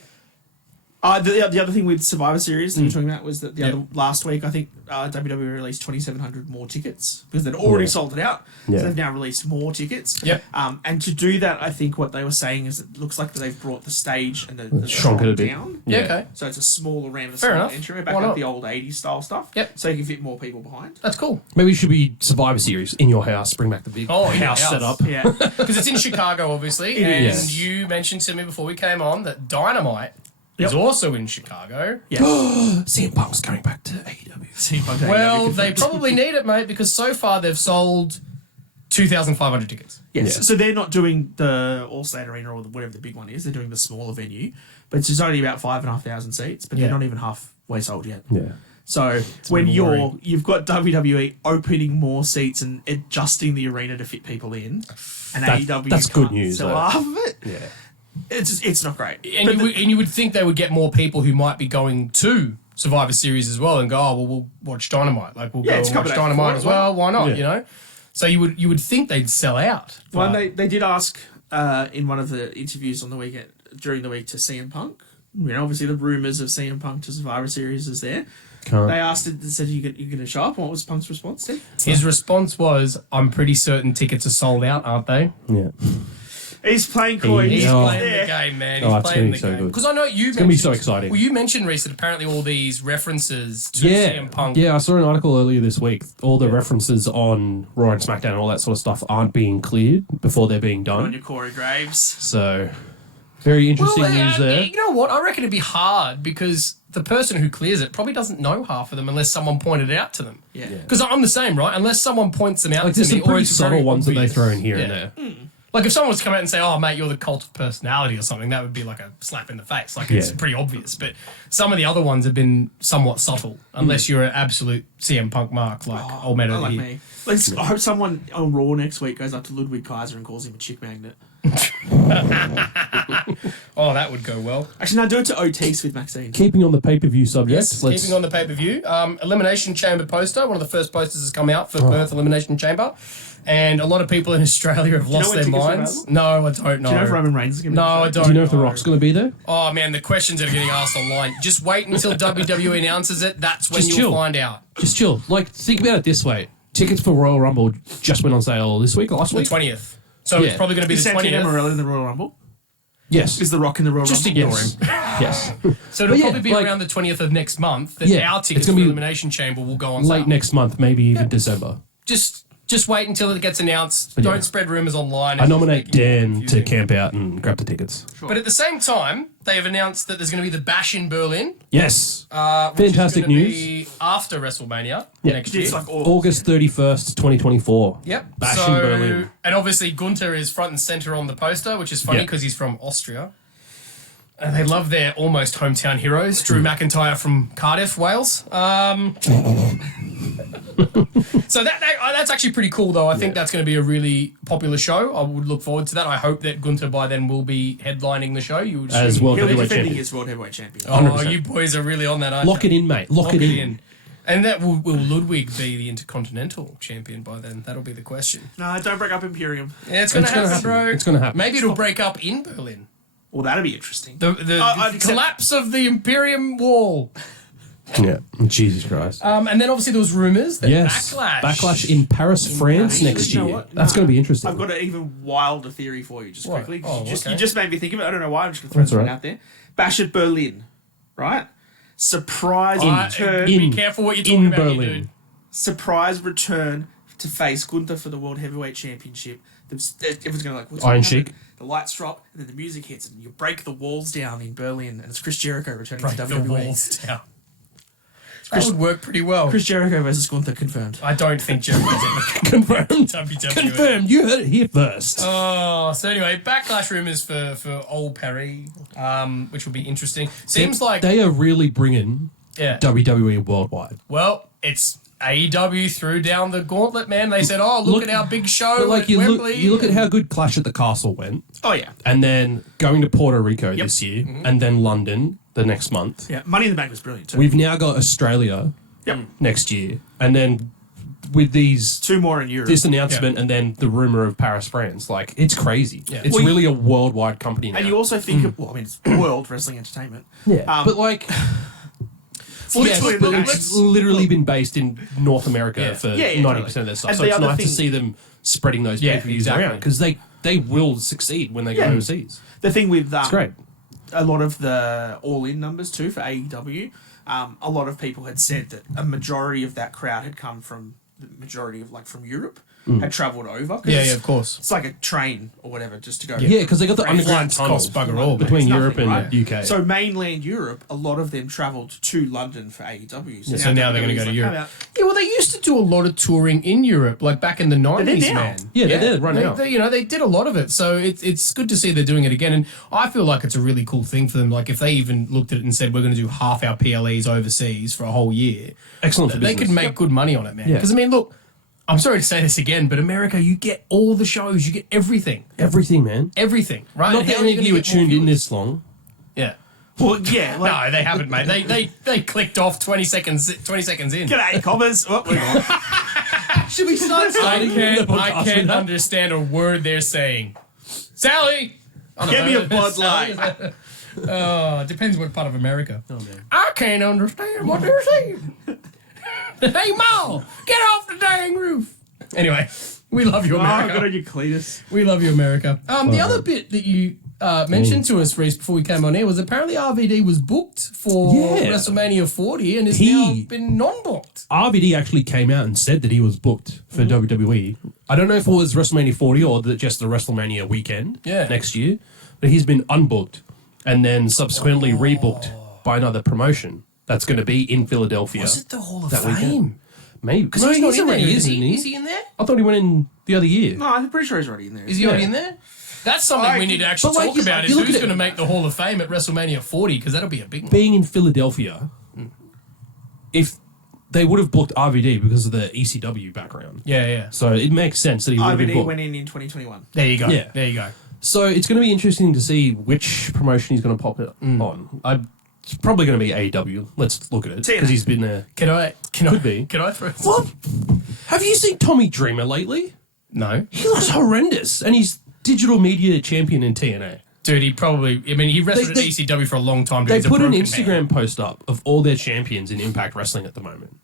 The other thing with Survivor Series that you were talking about was that Yep. last week, I think WWE released 2,700 more tickets because they'd already sold it out. Yeah. So they've now released more tickets. Yep. And to do that, I think what they were saying is it looks like they've brought the stage and the Shrunk it a bit. down. Yeah, okay. So it's a smaller ramp, a Fair smaller enough. entry, back Why up not? the old 80s style stuff. Yep. So you can fit more people behind. That's cool. Maybe it should be Survivor Series in your house. Bring back the big Oh, in your house house. setup. Yeah. Because it's in Chicago, obviously. It and is. you mentioned to me before we came on that Dynamite is Yep. also in Chicago. Yeah. CM Punk's coming back to AEW. Well, they probably need it, mate, because so far they've sold 2,500 tickets. Yes. Yeah. So they're not doing the All-State Arena or whatever the big one is. They're doing the smaller venue. But it's just only about 5,500 seats, but Yeah. they're not even halfway sold yet. Yeah. So when bit worrying. you've got WWE opening more seats and adjusting the arena to fit people in, and AEW that's good can't news, sell though. half of it, Yeah. it's not great. And you would think they would get more people who might be going to Survivor Series as well and go, oh, well, we'll watch Dynamite. Like, we'll Yeah, go it's and watch accommodate Dynamite for as it, well. Why not, Yeah. you know? So you would think they'd sell out. Well, but- they did ask in one of the interviews on the weekend during the week to CM Punk. You know, obviously the rumors of CM Punk to Survivor Series is there. Can't. They asked it, they said, you're going to show up? What was Punk's response then? His response was, I'm pretty certain tickets are sold out, aren't they? Yeah. He's playing coy. He's He's Oh. playing there. the game, man. Oh, He's it's playing gonna the be so game. good. Because I know you gonna be so exciting. Well, you mentioned, Reece, that apparently all these references to Yeah. CM Punk. Yeah, I saw an article earlier this week. All the references on Raw and SmackDown and all that sort of stuff aren't being cleared before they're being On done. your Corey Graves. So, very interesting news there. You know what? I reckon it'd be hard because the person who clears it probably doesn't know half of them unless someone pointed it out to them. Yeah. Because I'm the same, right? Unless someone points them out Like, to there's me, some pretty it's very subtle ones that they obvious. throw in here and Yeah. there. Like if someone was to come out and say, "Oh, mate, you're the cult of personality" or something, that would be like a slap in the face. Like it's Yeah. pretty obvious. But some of the other ones have been somewhat subtle, unless you're an absolute CM Punk mark, like old man over like here. me. I hope someone on Raw next week goes up to Ludwig Kaiser and calls him a chick magnet. Oh, that would go well. Actually, no, do it to Otis with Maxine. Keeping on the pay-per-view subject, let's Keeping on the pay-per-view, Elimination Chamber poster. One of the first posters has come out for Perth Elimination Chamber, and a lot of people in Australia have lost when their tickets are minds. available? No, I don't know. Do you know if Roman Reigns is going to No, I don't. do you know if The Rock's going to be there? Oh man, the questions that are getting asked online. Just wait until WWE announces it. That's when Just you'll chill. find out. Just chill. Like, think about it this way. Tickets for Royal Rumble just went on sale this week or last The week? 20th. So Yeah. it's probably going to be Is the Santino 20th. Morella in the Royal Rumble? Yes. Is The Rock in the Royal Just Rumble? ignore Yes. him. Yes. So it'll But yeah, probably be like- around the 20th of next month that Yeah, our it's tickets for gonna be Elimination Chamber will go on Late sale. next month, maybe even December. Just wait until it gets announced. But Don't yeah. spread rumors online. I It's nominate making it Dan to confusing. camp out and grab the tickets. But at the same time, they have announced that there's going to be the Bash in Berlin. Yes. Which Fantastic is gonna news. Be after WrestleMania Yeah. next year. It's like all August 31st, 2024. Yep. Bash so, in Berlin. And obviously Gunther is front and center on the poster, which is funny Yeah. because he's from Austria. And they love their almost hometown heroes. Drew McIntyre from Cardiff, Wales. So that's actually pretty cool, though. I think that's going to be a really popular show. I would look forward to that. I hope that Gunther by then will be headlining the show. You would As assume. World He'll be Heavyweight defending Champion. his World Heavyweight Champion. Oh, 100%. you boys are really on that, aren't Lock you? it in, mate. Lock it in. And that will Ludwig be the Intercontinental Champion by then? That'll be the question. No, don't break up Imperium. Yeah, it's going to It's gonna happen, happen. bro. It's gonna happen. Maybe it'll break up in Berlin. Well, that'd be interesting. The I'd accept collapse of the Imperium Wall. Yeah. Jesus Christ. And then obviously there was rumours that Yes. Backlash. in Paris, France Paris. next You know year. what? That's No. going to be interesting. I've got an even wilder theory for you, just What? quickly. Oh, You just made me think of it. I don't know why. I'm just going to That's throw something all right. out there. Bash at Berlin, right? Surprise return. Be careful what you're talking in about, Berlin. you dude. Surprise return to face Gunther for the World Heavyweight Championship. Everyone's going to like, what's Iron gonna Sheik. happen? The lights drop and then the music hits and you break the walls down in Berlin and it's Chris Jericho returning Break to the WWE. walls down. That would work pretty well. Chris Jericho versus Gunther confirmed. I don't think Jericho's ever Confirmed. WWE. Confirmed. You heard it here first. Oh, so anyway, backlash rumors for old Perry, which will be interesting. Seems like They are really bringing yeah. WWE worldwide. Well, it's AEW threw down the gauntlet, man. They said, "Oh, look at our big show But like at you Wembley." look at how good Clash at the Castle went, Oh, yeah. and then going to Puerto Rico this year, and then London, the next month. Yeah, Money in the Bank was brilliant too. We've now got Australia Yep. next year, and then with these 2 more in Europe. this announcement and then the rumor of Paris, France, like it's crazy. Yeah. It's Well, really a worldwide company now. and you also think of, well, I mean, it's World Wrestling Entertainment. but like. Yes, literally but the it's name. literally been based in North America Yeah. for Yeah, 90% of their stuff. And So the it's other nice to thing- see them spreading those Yeah, pay-per-views exactly. around because they will succeed when they go Yeah. overseas. The thing with It's great. a lot of the all-in numbers too for AEW, a lot of people had said that a majority of that crowd had come from the majority of from Europe, had travelled over. 'Cause Yeah, it's- yeah, of course. It's like a train or whatever just to go. Yeah, because they got the Right. underground Flights tunnel cost bugger all, between It's Europe nothing, and right? UK. So mainland Europe, a lot of them travelled to London for AEW. So now they're going to go to WWE's Europe. how about- Yeah, well, they used to do a lot of touring in Europe, like back in the 90s, now. man. Yeah, they did, right they, now. they did a lot of it. So it's good to see they're doing it again. And I feel like it's a really cool thing for them. Like, if they even looked at it and said, we're going to do half our PLEs overseas for a whole year, Excellent for they business. could make good money on it, man. Yeah. Because, I mean, look, I'm sorry to say this again, but America, you get all the shows, you get everything. Everything, man. Everything, right? Not And that how any you of you gonna are get more tuned in viewers? this long. Yeah. Well, yeah. Like, No, they haven't, mate. They clicked off 20 seconds in. G'day, commas. Oh, we're on. Should we start I can't understand a word they're saying. Sally! Oh, no, Give me a Bud Sally. Light. It depends what part of America. Oh, man. I can't understand what they're saying. Hey, Ma! Get off the dang roof! Anyway, we love you, Oh, America. good on you, Cletus. We love you, America. The other bit that you mentioned to us, Reece, before we came on air was apparently RVD was booked for Yeah. WrestleMania 40 and has He- now been non-booked. RVD actually came out and said that he was booked for WWE. I don't know if it was WrestleMania 40 or just the WrestleMania weekend next year, but he's been unbooked and then subsequently rebooked by another promotion that's going to be in Philadelphia. Was it the Hall of that Fame? weekend. Maybe. Because No, he's he's already in there, is, isn't he? Is he in there? I thought he went in the other year. No, I'm pretty sure he's already in there. Is he already in there? That's something we need to actually but like, talk you- about. you Is look who's at it- going to make the Hall of Fame at WrestleMania 40? Because that'll be a big one. Being in Philadelphia, if they would have booked RVD because of the ECW background. Yeah, yeah. So it makes sense that he would have been IVD booked. went in 2021. There you go. Yeah. There you go. So it's going to be interesting to see which promotion he's going to pop it on. It's probably going to be AEW. Let's look at it TNA. because he's been there. Can I Could be. Can I throw? What? Have you seen Tommy Dreamer lately? No, He looks horrendous, and he's digital media champion in TNA. dude. He probably. I mean, he wrestled They- at ECW for a long time. Dude. They He's a put an broken Instagram man. post up of all their champions in Impact Wrestling at the moment,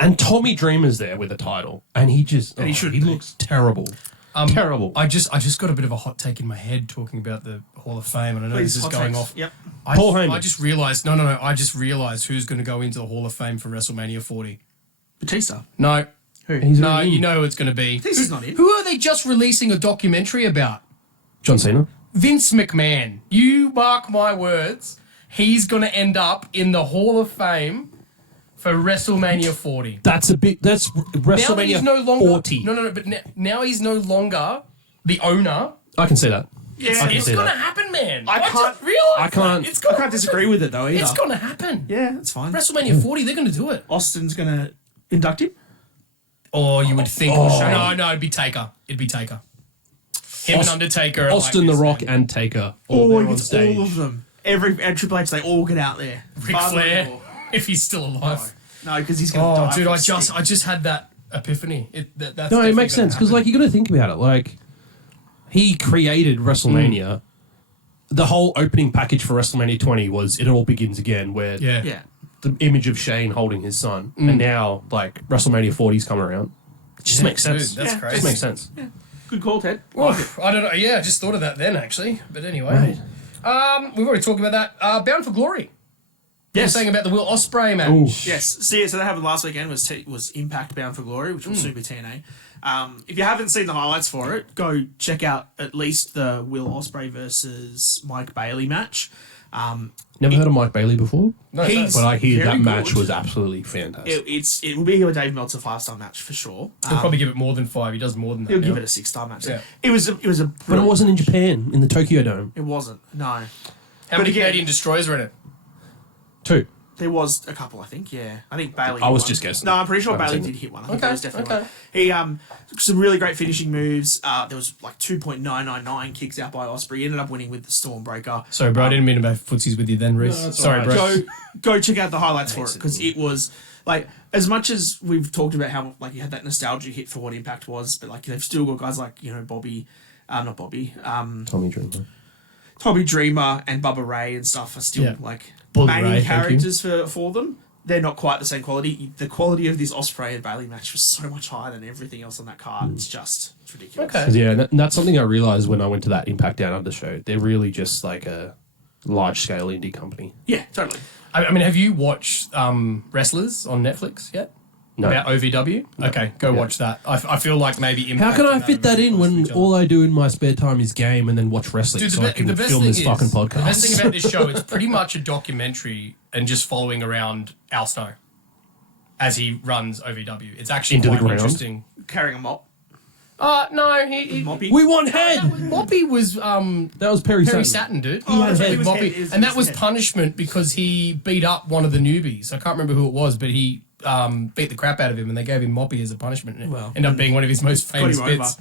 and Tommy Dreamer's there with a title, and he just he should he be. looks terrible. Terrible. I just got a bit of a hot take in my head talking about the Hall of Fame, and I know Please, this is hot going takes. off. Yep. Paul Heyman. I just realized. No. I just realized who's going to go into the Hall of Fame for WrestleMania 40. Batista. No. He's No, already in. you know who it's going to be. Batista's not in. Who are they just releasing a documentary about? John Cena. Vince McMahon. You mark my words. He's going to end up in the Hall of Fame for WrestleMania 40. That's a bit. That's Now that WrestleMania he's no longer 40. No, but now he's no longer the owner. I can see that. Yeah, I can It's see going to that. happen, man. I just can't- realize I can't- That. It's I gonna can't disagree with it though either. It's going to happen. Yeah, that's fine. WrestleMania 40, they're going to do it. Austin's gonna induct him. Or you would think, no, it'd be Taker. Him and Undertaker. Are Austin, like The this, Rock, man. and Taker. Oh, All he there on gets stage. all of them. And Triple H, they all get out there. Ric Flair, if he's still alive. No, because he's gonna die. Oh, dude, from I sick. just had that epiphany. That's No, it definitely makes gonna sense because, happen. like, you got to think about it. Like, he created WrestleMania. The whole opening package for WrestleMania 20 was "It All Begins Again," where yeah. Yeah. the image of Shane holding his son, and now like WrestleMania 40's come around. It just makes sense. Dude, that's Yeah, crazy. Just makes sense. Good call, Ted. Oof, I don't know. Yeah, I just thought of that then, actually. But anyway, we've already talked about that. Bound for Glory. Yes, saying about the Will Ospreay match. Ooh. Yes. So that happened last weekend was Impact Bound for Glory, which will soon be TNA. If you haven't seen the highlights for it, go check out at least the Will Ospreay versus Mike Bailey match. Never heard of Mike Bailey before, No, He's but I hear very that match good. was absolutely fantastic. It will be a Dave Meltzer 5-star match for sure. He'll probably give it more than 5. He does more than that. He'll now. give it a 6-star match. Yeah. It was a but it wasn't in Japan in the Tokyo Dome. It wasn't. No. How many again- Canadian destroyers are in it? 2. There was a couple, I think. Yeah, I think Bailey. I was hit one. just guessing. No, I'm pretty sure I haven't Bailey seen did it. hit one. I think Okay, there was definitely okay. one. He some really great finishing moves. There was like 2.999 kicks out by Ospreay. He ended up winning with the Stormbreaker. Sorry, bro. I didn't mean to make footsies with you then, Reece. that's Sorry, all right. bro. Go check out the highlights for it because it was like as much as we've talked about how like you had that nostalgia hit for what Impact was, but like they've still got guys like Bobby, not Bobby, Tommy Dreamer. Tommy Dreamer and Bubba Ray and stuff are still Yeah. like Bully main Ray, thank characters for them. They're not quite the same quality. The quality of this Ospreay and Bailey match was so much higher than everything else on that card. It's ridiculous. Okay. 'Cause, yeah, that's something I realized when I went to that Impact Down Under show. They're really just like a large scale indie company. Yeah, totally. I mean, have you watched Wrestlers on Netflix yet? No. About OVW? Okay, go watch that. I feel like maybe How Impact can I and fit that are in very close to when each other. all I do in my spare time is game and then watch wrestling Dude, so I can film this fucking podcast? The best thing about this show, it's pretty much a documentary and just following around Al Snow as he runs OVW. It's actually Into the quite ground? interesting. Carrying a mop. No, he Moppy. We want head! Moppy was That was Perry Perry Saturn. Saturn, dude. Oh, He that's right, had he was Moppy, head- is- and that is was head. punishment because he beat up one of the newbies. I can't remember who it was, but he beat the crap out of him, and they gave him Moppy as a punishment. And it ended up being one of his most Got famous him over. bits.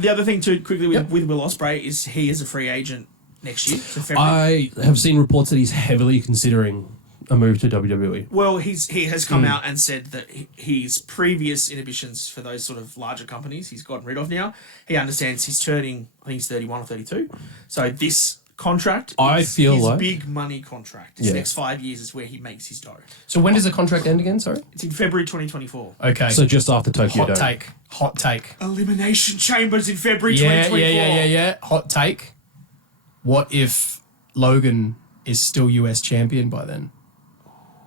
The other thing too, quickly with, Yep. with Will Ospreay is he is a free agent next year. So February. I have seen reports that he's heavily considering a move to WWE. Well, he has come out and said that his previous inhibitions for those sort of larger companies he's gotten rid of now. He understands he's turning, I think he's 31 or 32. So this contract I is feel his like- big money contract. His Yeah. next 5 years is where he makes his dough. So when does the contract end again? Sorry. It's in February 2024. Okay. So just after Tokyo hot Dome. take. Hot take. Elimination Chambers in February Yeah, 2024. yeah. Hot take. What if Logan is still US champion by then?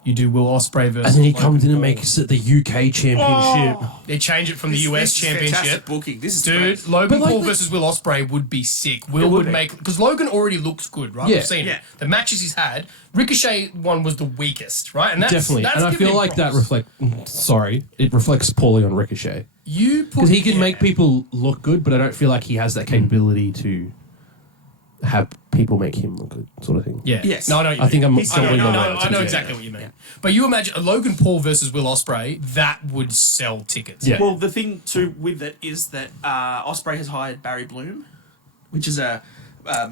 You do Will Ospreay versus And then he Logan comes in and Paul. makes it the UK championship. They change it from the This US is fantastic championship. booking. This is Dude, great. Logan But like Paul the- versus Will Ospreay would be sick. Will It would would be. make because Logan already looks good, right? Yeah. We've seen Yeah. it. The matches he's had, Ricochet one was the weakest, right? And that's Definitely. That's And I giving feel him like that props. it reflects poorly on Ricochet. You put Because he can yeah. make people look good, but I don't feel like he has that capability to have people make him look good, sort of thing. Yeah. Yes. No, I think I'm He's- stumbling no, on no, that. I know Yeah. exactly what you mean. But you imagine a Logan Paul versus Will Ospreay, that would sell tickets. Yeah. Well, the thing too with it is that Ospreay has hired Barry Bloom, which is a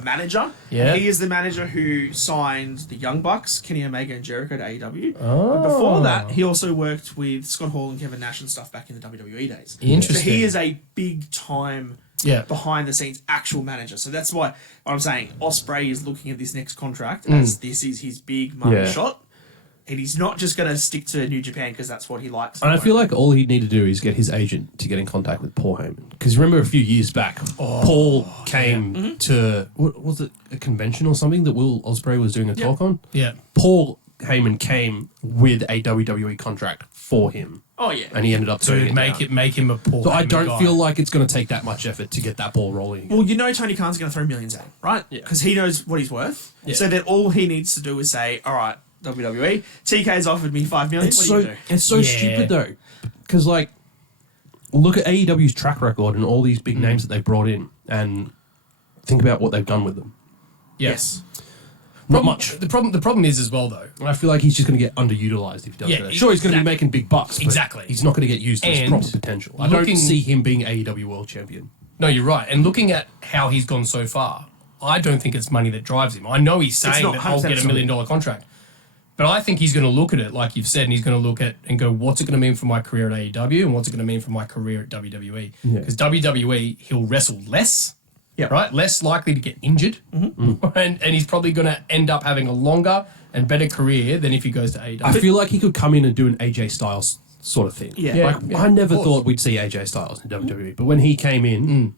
manager. Yeah. He is the manager who signed the Young Bucks, Kenny Omega and Jericho to AEW. But before that, he also worked with Scott Hall and Kevin Nash and stuff back in the WWE days. Interesting. So he is a big time Yeah. behind the scenes actual manager. So that's why what I'm saying, Ospreay is looking at this next contract as this is his big money Yeah. shot. And he's not just going to stick to New Japan because that's what he likes. And I feel like all he'd need to do is get his agent to get in contact with Paul Heyman. Because remember a few years back, Paul came to, what was it, a convention or something that Will Ospreay was doing a talk on? Yeah. Paul Heyman came with a WWE contract for him. Oh, yeah. And he ended up turning Dude, make down. make him a Paul. So I Heyman don't guy. feel like it's going to take that much effort to get that ball rolling again. Well, you know Tony Khan's going to throw millions at him, right? Yeah. Because he knows what he's worth. Yeah. So then all he needs to do is say, all right, WWE, TK's offered me $5 million. What do you do? It's so Yeah. stupid though, because like, look at AEW's track record and all these big names that they brought in, and think about what they've done with them. Yes. Not much. The problem is as well though. And I feel like he's just going to get underutilized if he does Yeah, that. Sure, he's going to be exactly. making big bucks. But Exactly. He's not going to get used to his And proper potential. I don't looking- see him being AEW World Champion. No, you're right. And looking at how he's gone so far, I don't think it's money that drives him. I know he's saying not that I'll 100% get $1 million contract. But I think he's going to look at it, like you've said, and he's going to look at and go, what's it going to mean for my career at AEW and what's it going to mean for my career at WWE? Yeah. Because WWE, he'll wrestle less, Yep. right? Less likely to get injured. And he's probably going to end up having a longer and better career than if he goes to AEW. I feel like he could come in and do an AJ Styles sort of thing. Yeah. Yeah. Like, I never thought we'd see AJ Styles in WWE, but when he came in,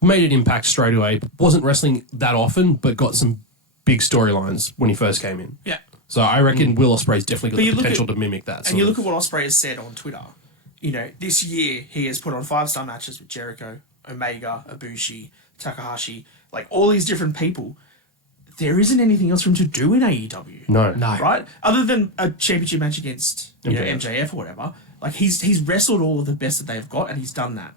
made an impact straight away. Wasn't wrestling that often, but got some big storylines when he first came in. Yeah. So I reckon Will Ospreay's definitely But got you the look potential at- to mimic that. And you look at what Ospreay has said on Twitter. You know, this year he has put on 5-star matches with Jericho, Omega, Ibushi, Takahashi, like all these different people. There isn't anything else for him to do in AEW. No. Right? Other than a championship match against MJF. MJF or whatever. Like he's wrestled all of the best that they've got and he's done that.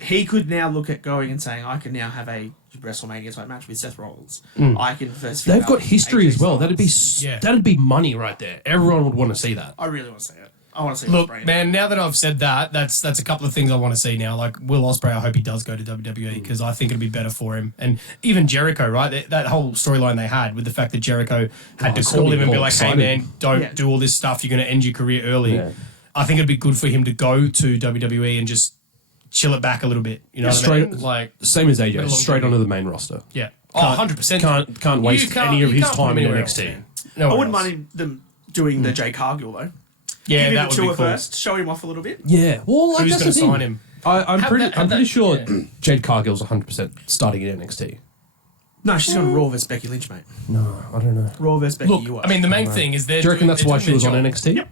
He could now look at going and saying, I can now have a WrestleMania type match with Seth Rollins. Mm. I can first. They've got history as well. Styles. That'd be money right there. Everyone would want to see that. I really want to see it. I want to see. Look, Ospreay. man, now that I've said that, that's a couple of things I want to see now. Like Will Ospreay, I hope he does go to WWE because I think it'd be better for him. And even Jericho, right? That whole storyline they had with the fact that Jericho had to call him and be like, excited. hey, man, don't do all this stuff. You're going to end your career early. Yeah. I think it'd be good for him to go to WWE and just chill it back a little bit. You know what I mean? Like, same as Bit AJ, of straight longevity. onto the main roster. yeah. Oh, 100%. Can't waste any of his time in NXT. No, I wouldn't mind them doing the Jay Cargill though. Yeah, Give him that the would be tour cool. first. Show him off a little bit. Yeah, well, like, Who's that's going to the thing. sign him? I'm Have pretty that- sure yeah. Jade Cargill's 100% starting in NXT. No, she's going Raw versus Becky Lynch, mate. No, I don't know. Raw versus Becky. Look, you watch. I mean, the main thing is they're Do you reckon that's why she was on NXT? NXT? Yep.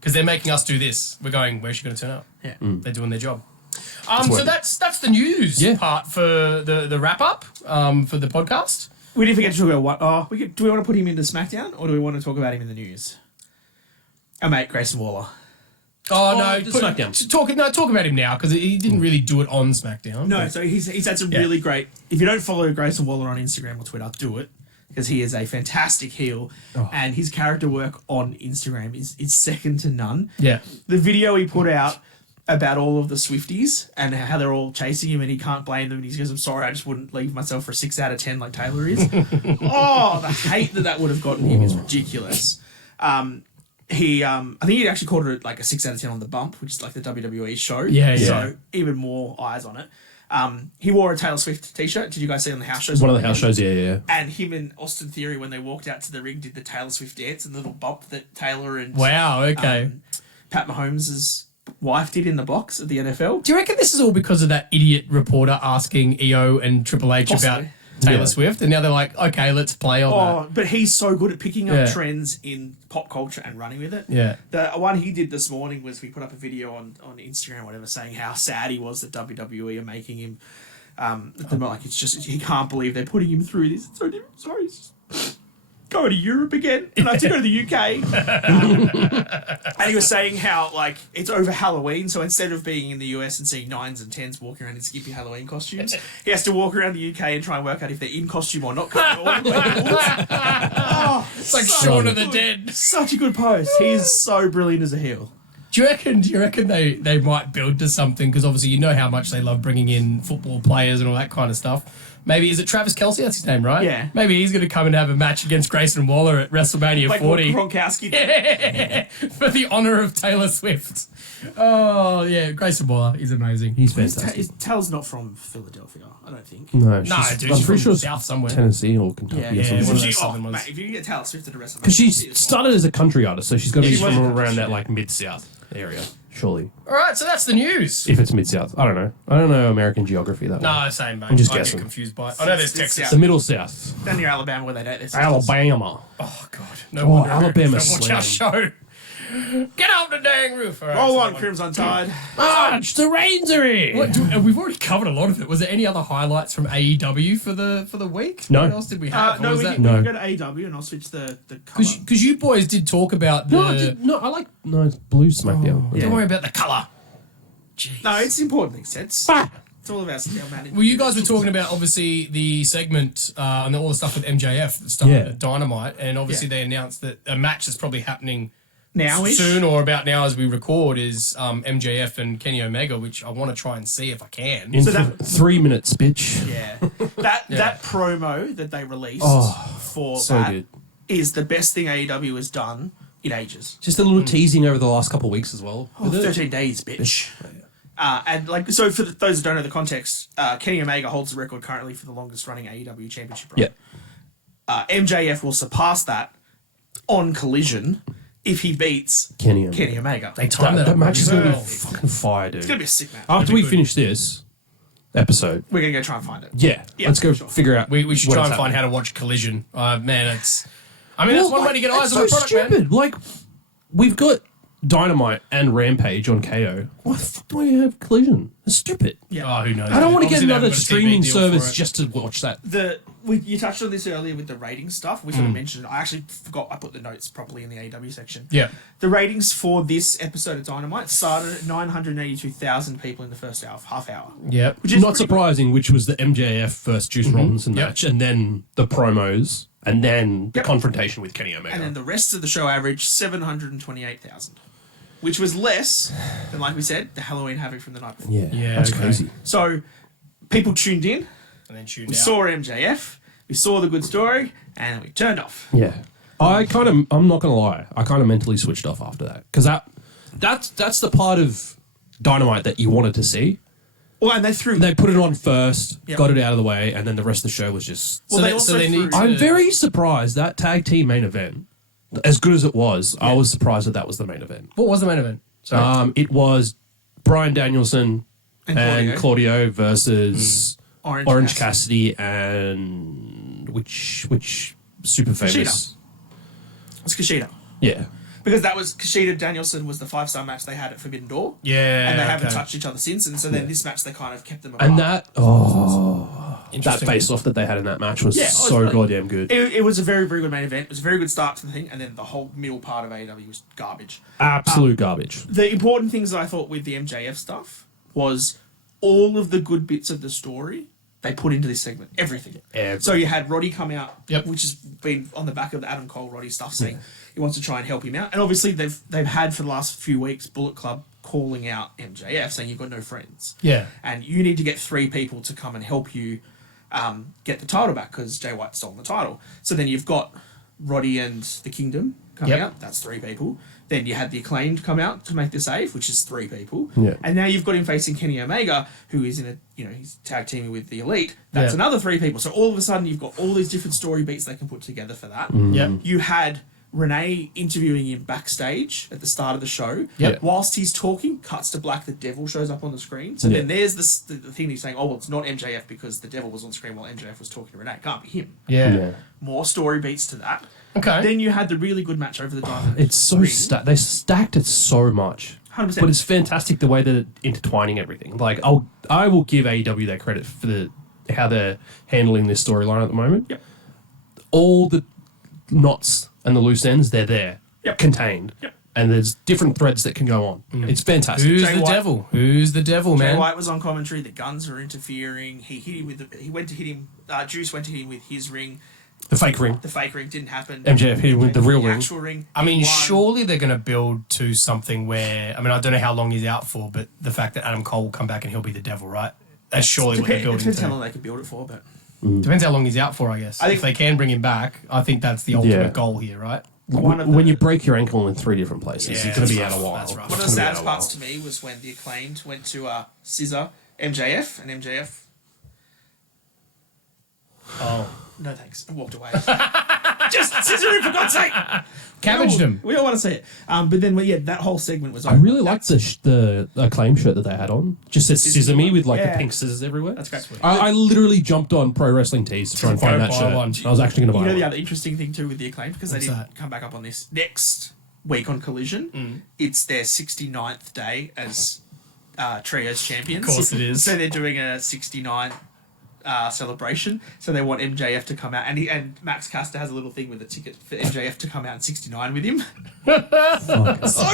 Because they're making us do this. We're going, where's she going to turn up? Yeah. They're doing their job. So that's the news part for the wrap up for the podcast. We didn't forget to talk about what. Oh, do we want to put him into SmackDown or do we want to talk about him in the news? Our mate Grayson Waller. Oh, no, the SmackDown. Talk about him now because he didn't really do it on SmackDown. No, but- so he's had some really great. If you don't follow Grayson Waller on Instagram or Twitter, do it because he is a fantastic heel, and his character work on Instagram is second to none. Yeah. The video he put out about all of the Swifties and how they're all chasing him and he can't blame them and he goes, I'm sorry, I just wouldn't leave myself for a 6 out of 10 like Taylor is. The hate that would have gotten him is ridiculous. I think he actually called it like a 6 out of 10 on The Bump, which is like the WWE show. Yeah. So even more eyes on it. He wore a Taylor Swift t-shirt. Did you guys see on the house shows? One of the house shows, yeah. And him and Austin Theory, when they walked out to the ring, did the Taylor Swift dance and the little bump that Taylor and Wow, okay. Pat Mahomes' wife did in the box at the NFL. Do you reckon this is all because of that idiot reporter asking EO and Triple H about Possibly. Taylor Swift? And now they're like, okay, let's play on that. But he's so good at picking Yeah. up trends in pop culture and running with it. Yeah. The one he did this morning was we put up a video on Instagram or whatever saying how sad he was that WWE are making him like it's just he can't believe they're putting him through this. It's so different. Sorry, he's just going to Europe again. And I had to go to the UK. And he was saying how like it's over Halloween, so instead of being in the US and seeing 9s and 10s walking around in skimpy Halloween costumes, he has to walk around the UK and try and work out if they're in costume or not. It's like Shaun of the Dead. Such a good post. He's so brilliant as a heel. Do you reckon they might build to something? Because obviously you know how much they love bringing in football players and all that kind of stuff. Maybe, is it Travis Kelce? That's his name, right? Yeah. Maybe he's going to come and have a match against Grayson Waller at WrestleMania Like 40. what Gronkowski did. For the honour of Taylor Swift. Oh, yeah. Grayson Waller is amazing. He's fantastic. Tal's not from Philadelphia, I don't think. No, No, dude, I'm she's pretty from sure it's South somewhere. Tennessee or Kentucky Yeah, or yeah, something. one of She, those southern ones. mate, if you can get Taylor Swift at a WrestleMania, Because she started as a country artist, so she's got to be she was from a country, around that yeah. like mid-south area, surely. All right, so that's the news. If it's mid-south. I don't know. I don't know American geography that well. No, same, mate. I'm just I guessing. get confused by it. I know there's It's Texas. South. The middle south. down near Alabama where they date their sisters. Alabama. Oh, God. No wonder Alabama Americans don't watch our show. Get off the dang roof. All right, Roll so on, that one. Crimson Tide. March, the rains are here. We've already covered a lot of it. Was there any other highlights from AEW for the week? No. What else did we have? No, Or was we that- can No. go to AEW and I'll switch the colour. Because you boys did talk about the... I like it's blue SmackDown. Don't worry about the colour. Jeez. No, it's important things. It's all about scale management. Well, you guys were talking about, obviously, the segment and all the stuff with MJF that started at Dynamite, and obviously they announced that a match that's probably happening now-ish. soon or about now as we record is MJF and Kenny Omega, which I want to try and see if I can. In So that- 3 minutes, bitch. Yeah. That promo that they released for so that good. is the best thing AEW has done in ages. Just a little teasing over the last couple of weeks as well. 13 days, bitch. And like, so for those that don't know the context, Kenny Omega holds the record currently for the longest running AEW championship run. Yeah. MJF will surpass that on Collision if he beats Kenny Omega. They timed that That up match is going to be well. fucking fire, dude. It's going to be a sick match. After be we good. finish this episode, We're going to go try and find it. yeah, let's go sure. figure out. We should when try it's and find happening. how to watch Collision. Man, it's... I mean, that's one way to get eyes it's on the so product, man. stupid. Like, we've got Dynamite and Rampage on KO. Why the fuck do I have Collision? It's stupid. Oh, who knows? I don't want to get Obviously, they another haven't got a TV streaming deal for service it. just to watch that. you touched on this earlier with the ratings stuff. We sort of mentioned it. I actually forgot I put the notes properly in the AW section. Yeah. The ratings for this episode of Dynamite started at 982,000 people in the first half hour. Yeah. Which is Not surprising, which was the MJF versus Juice Robinson Yep. match, and then the promos, and then the confrontation with Kenny Omega. And then the rest of the show averaged 728,000, which was less than, like we said, the Halloween Havoc from the night before. Yeah, that's okay. crazy. So people tuned in, And then tuned we out. saw MJF, we saw the good story, and we turned off. Yeah, I'm not gonna lie, I kind of mentally switched off after that because that's the part of Dynamite that you wanted to see. Well, and they They put it on first, Yep. got it out of the way, and then the rest of the show was just. Well, they so also they need threw- to- I'm very surprised that tag team main event, as good as it was, I was surprised that was the main event. What was the main event? Sorry. It was Bryan Danielson And and Claudio versus Orange Cassidy and which super famous. It's Kushida. Yeah. Because that was Kushida Danielson was the 5-star match they had at Forbidden Door. Yeah, And they haven't okay. touched each other since. And so then this match, they kind of kept them apart. And that that Interesting. face off that they had in that match was Yeah, it was so really- goddamn good. It was a very, very good main event. It was a very good start to the thing. And then the whole middle part of AEW was garbage. Absolute garbage. The important things that I thought with the MJF stuff was all of the good bits of the story they put into this segment. Everything. Everything. So you had Roddy come out, Yep. which has been on the back of the Adam Cole Roddy stuff, saying he wants to try and help him out. And obviously they've had for the last few weeks Bullet Club calling out MJF, saying you've got no friends. Yeah. And you need to get 3 people to come and help you get the title back because Jay White's stolen the title. So then you've got Roddy and the Kingdom coming Yep. out. That's 3 people. Then you had the Acclaimed come out to make the save, which is 3 people. Yeah. And now you've got him facing Kenny Omega, who is in he's tag teaming with the Elite. That's Yeah. another 3 people. So all of a sudden you've got all these different story beats they can put together for that. Yep. You had Renee interviewing him backstage at the start of the show. Yep. Whilst he's talking, cuts to black, the Devil shows up on the screen. So Yeah. then there's the thing he's saying, oh, well, it's not MJF because the Devil was on screen while MJF was talking to Renee. It can't be him. Yeah. More story beats to that. Okay. Then you had the really good match over the Diamond It's so ring. they stacked it so much. 100%. But it's fantastic the way that they're intertwining everything. Like I will give AEW their credit for how they're handling this storyline at the moment. Yep. All the knots and the loose ends, they're there. Yep. Contained. Yep. And there's different threads that can go on. It's fantastic. Who's Jay the White- devil? Who's the devil, Jay man? White was on commentary. The Guns were interfering. He hit him with he went to hit him. Juice went to hit him with his ring. The fake ring. The fake ring didn't happen. MJF hit him with the real ring. Actual ring. I mean, He won. surely they're going to build to something where, I mean, I don't know how long he's out for, but the fact that Adam Cole will come back and he'll be the devil, right? That's surely what they're It building depends how long to. they can build it for, but Depends how long he's out for, I guess. I think- If they can bring him back, I think that's the ultimate Yeah. goal here, right? one of When the- you break your ankle in 3 different places, Yeah, you're going to be that's out a rough. while. That's rough. one of It's the gonna be saddest out a while. parts to me was when the Acclaimed went to Scissor MJF, and MJF, Oh. no thanks, and walked away. Just scissor him for God's sake. Cabbaged him. We all want to see it. But then, that whole segment was. I really liked the Acclaim shirt that they had on. Just said Scissors Scissor Me one? with like Yeah. the pink scissors everywhere. That's great. I literally jumped on Pro Wrestling Tees to try and find Go that buy shirt. one. I was actually going to You buy know the one. other interesting thing too with the Acclaimed, because they What's didn't that? come back up on this next week on Collision. It's their 69th day as trios champions. Of course it is. So they're doing a 69 celebration. So they want MJF to come out, and Max Caster has a little thing with a ticket for MJF to come out in 69 with him. So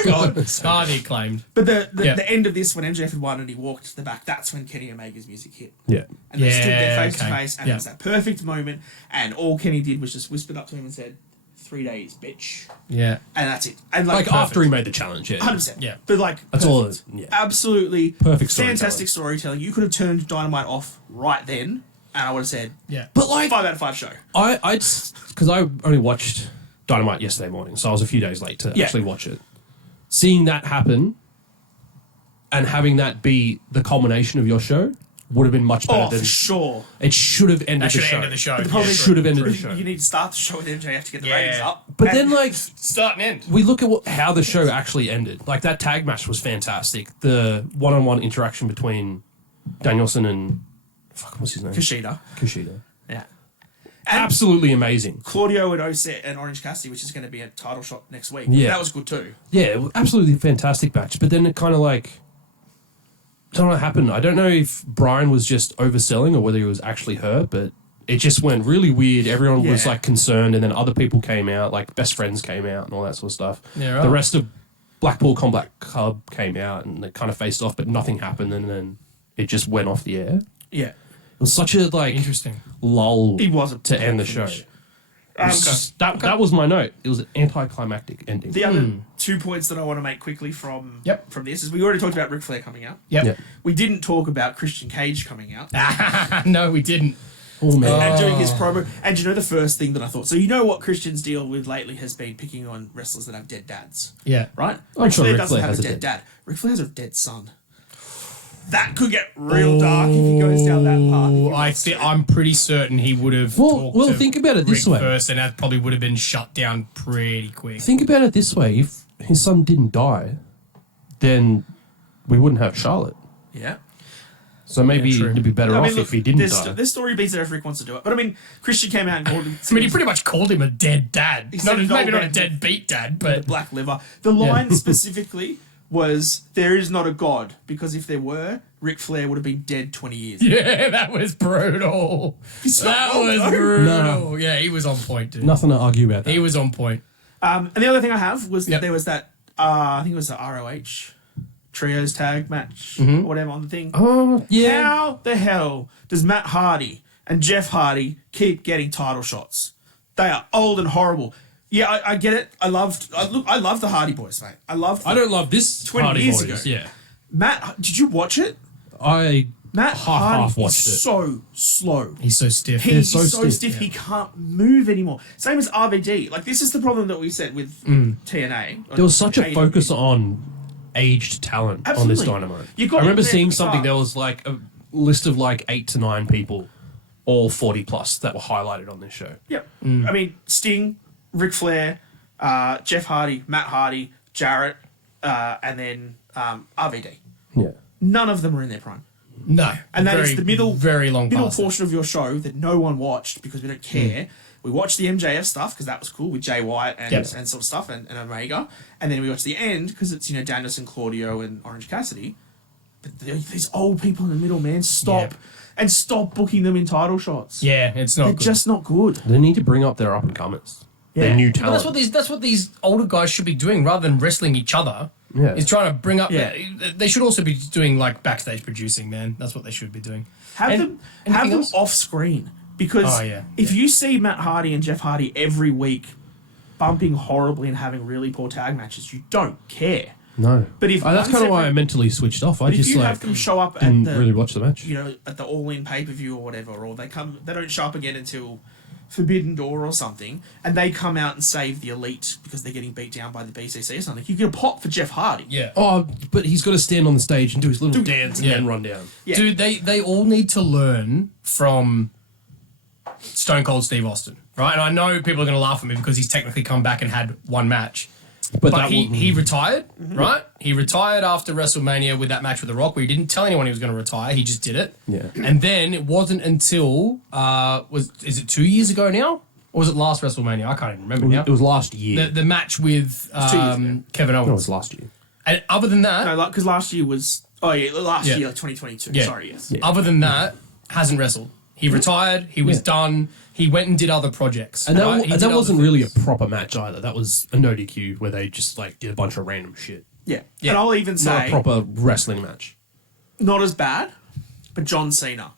good. Ah, the Acclaimed. But the Yeah. the end of this, when MJF had won and he walked to the back, that's when Kenny Omega's music hit. Yeah. And they stood there Yeah, face to okay. face, and Yeah. it was that perfect moment. And all Kenny did was just whispered up to him and said, 3 days, bitch. Yeah. And that's it. And Like perfect. after he made the challenge, yeah. 100%. Yeah. But That's all it perfect. is. Yeah. Absolutely Perfect fantastic storytelling. You could have turned Dynamite off right then, and I would have said, Yeah. But like, 5 out of 5 show. because I only watched Dynamite yesterday morning, so I was a few days late to Yeah. actually watch it. Seeing that happen and having that be the culmination of your show would have been much better Oh, than for sure. it should have ended That the should show. have ended the show. The problem It is- should have ended the show. You need to start the show with MJF to get the Yeah. ratings up. But And- then, like, Start and end. we look at how the show actually ended. Like, that tag match was fantastic. The one-on-one interaction between Danielson and... Fuck, what's his name? Kushida. Kushida. Yeah. And Absolutely amazing. Claudio and Osset and Orange Cassidy, which is going to be a title shot next week. Yeah. That was good too. Yeah, absolutely fantastic match. But then it kind of like... I don't know what happened. I don't know if Brian was just overselling or whether he was actually hurt, but it just went really weird. Everyone was Yeah. like concerned, and then other people came out, like best friends came out and all that sort of stuff. Yeah, right. The rest of Blackpool Combat Club came out and they kind of faced off, but nothing happened, and then it just went off the air. Yeah. It was such a like Interesting. lull It was a to end the show. finish. It was just- that was my note. It was an anticlimactic ending. The other 2 points that I want to make quickly from this is we already talked about Ric Flair coming out. Yep. Yeah. We didn't talk about Christian Cage coming out No, we didn't. Oh man. and doing his promo. And you know the first thing that I thought. So you know what Christian's deal with lately has been picking on wrestlers that have dead dads, Yeah. right? I'm Ric sure Flair Ric doesn't Flair have has a a dead dead- dad. Ric Flair has a dead son. That could get real dark if he goes down that path. I'm pretty certain he would have. Well, talked to think about it this Rick way. first, and that probably would have been shut down pretty quick. Think about it this way: if his son didn't die, then we wouldn't have Charlotte. Yeah. So maybe Yeah, true. it'd be better off if he didn't die. There's story beats there if Rick wants to do it. But I mean, Christian came out and called him. I mean, he pretty much called him a dead dad. He said Not, he's maybe old not a man. deadbeat dad, the but black liver. The line specifically was, "There is not a God, because if there were, Ric Flair would have been dead 20 years." yeah, that was brutal. He's not That wrong, was though. brutal. No. Yeah, he was on point, dude. Nothing to argue about that. He was on point. And the other thing I have was Yep. that there was that, I think it was the ROH trios tag match or whatever on the thing. Oh yeah. How the hell does Matt Hardy and Jeff Hardy keep getting title shots? They are old and horrible. Yeah, I get it. I love the Hardy Boys, mate. I I don't love this 20 Hardy years Boys. ago. Yeah. Matt, did you watch it? I Matt Hardy half watched is it. so slow. He's so stiff. He's so so stiff, stiff, he can't move anymore. Same as RVD. Like, this is the problem that we said with TNA. There was such a AEW. focus on aged talent on this Absolutely. Dynamite. You got I remember in there seeing from the something. start. There was like a list of like 8 to 9 people, all 40 plus, that were highlighted on this show. Yep. I mean, Sting, Ric Flair, Jeff Hardy, Matt Hardy, Jarrett, and then RVD. Yeah. None of them are in their prime. No. And that is very, the middle very long middle past it. portion of your show that no one watched because we don't care. We watched the MJF stuff because that was cool with Jay White and, Yep. and sort of stuff and Omega. And then we watched the end because it's, Danielson, Claudio, and Orange Cassidy. But these old people in the middle, man, stop. Yep. And stop booking them in title shots. Yeah, it's not They're good. just not good. They need to bring up their up and comers. Yeah. Their new But talent. that's what these older guys should be doing rather than wrestling each other. Yeah. Is trying to bring up. Yeah. They should also be doing like backstage producing, man. That's what they should be doing. Have And- them anything else? off screen because Oh, yeah. if you see Matt Hardy and Jeff Hardy every week bumping horribly and having really poor tag matches, you don't care. No. But if that's once kind of why every- I mentally switched off. I But if just you like have them show up at didn't the really watch the match. at the All In pay per view or whatever, or they don't show up again until Forbidden Door or something, and they come out and save the Elite because they're getting beat down by the BCC or something, you get a pop for Jeff Hardy. Yeah. Oh, but he's got to stand on the stage and do his little Do- dance and yeah. then run down. Yeah. Dude, they all need to learn from Stone Cold Steve Austin, right? And I know people are going to laugh at me because he's technically come back and had one match. But that he retired, right? He retired after WrestleMania with that match with The Rock where he didn't tell anyone he was going to retire. He just did it. Yeah. And then it wasn't until, is it 2 years ago now? Or was it last WrestleMania? I can't even remember now. It was last year. The match with 2 years ago. Kevin Owens. No, it was last year. And other than that, No, because last year was year, Yeah. 2022. Yeah. Sorry, yes. Yeah. other than that, hasn't wrestled. He retired. He was Yeah. done. He went and did other projects. And that, right? He and did that other wasn't really a things. proper match either. That was a no DQ where they just like did a bunch of random shit. Yeah. Yeah. And I'll even Not say a proper wrestling match. not as bad, but John Cena.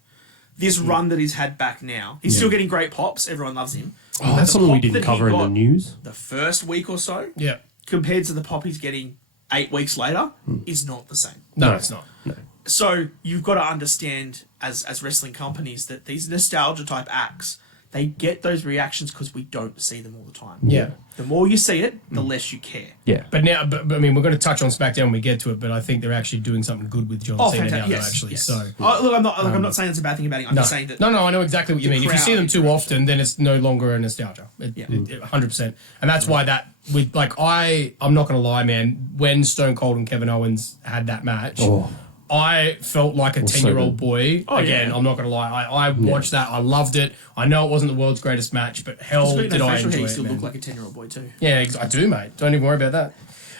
This run that he's had back now, he's still getting great pops. Everyone loves him. Oh, But that's the something we pop didn't that he cover in the got news. The first week or so, Yeah. compared to the pop he's getting 8 weeks later, is not the same. No, it's not. No. So you've got to understand as wrestling companies that these nostalgia type acts, they get those reactions because we don't see them all the time. Yeah. The more you see it, the less you care. Yeah. But now, but I mean, we're going to touch on SmackDown when we get to it. But I think they're actually doing something good with John Cena now, fantastic. though, Yes, actually. yes. So. Look, I'm not saying it's a bad thing about it. I'm No. just saying that. No, I know exactly what you the mean. If you see crowd them too interaction. often, then it's no longer a nostalgia. 100%. And that's why that with like I'm not gonna lie, man. When Stone Cold and Kevin Owens had that match, Oh. I felt like a was so 10-year-old good. boy. Oh, Again, yeah. I'm not gonna lie. I watched that. I loved it. I know it wasn't the world's greatest match, but hell, It's got did no I facial hair, enjoy you it, still man. look like a 10-year-old boy too. Yeah, I do, mate. Don't even worry about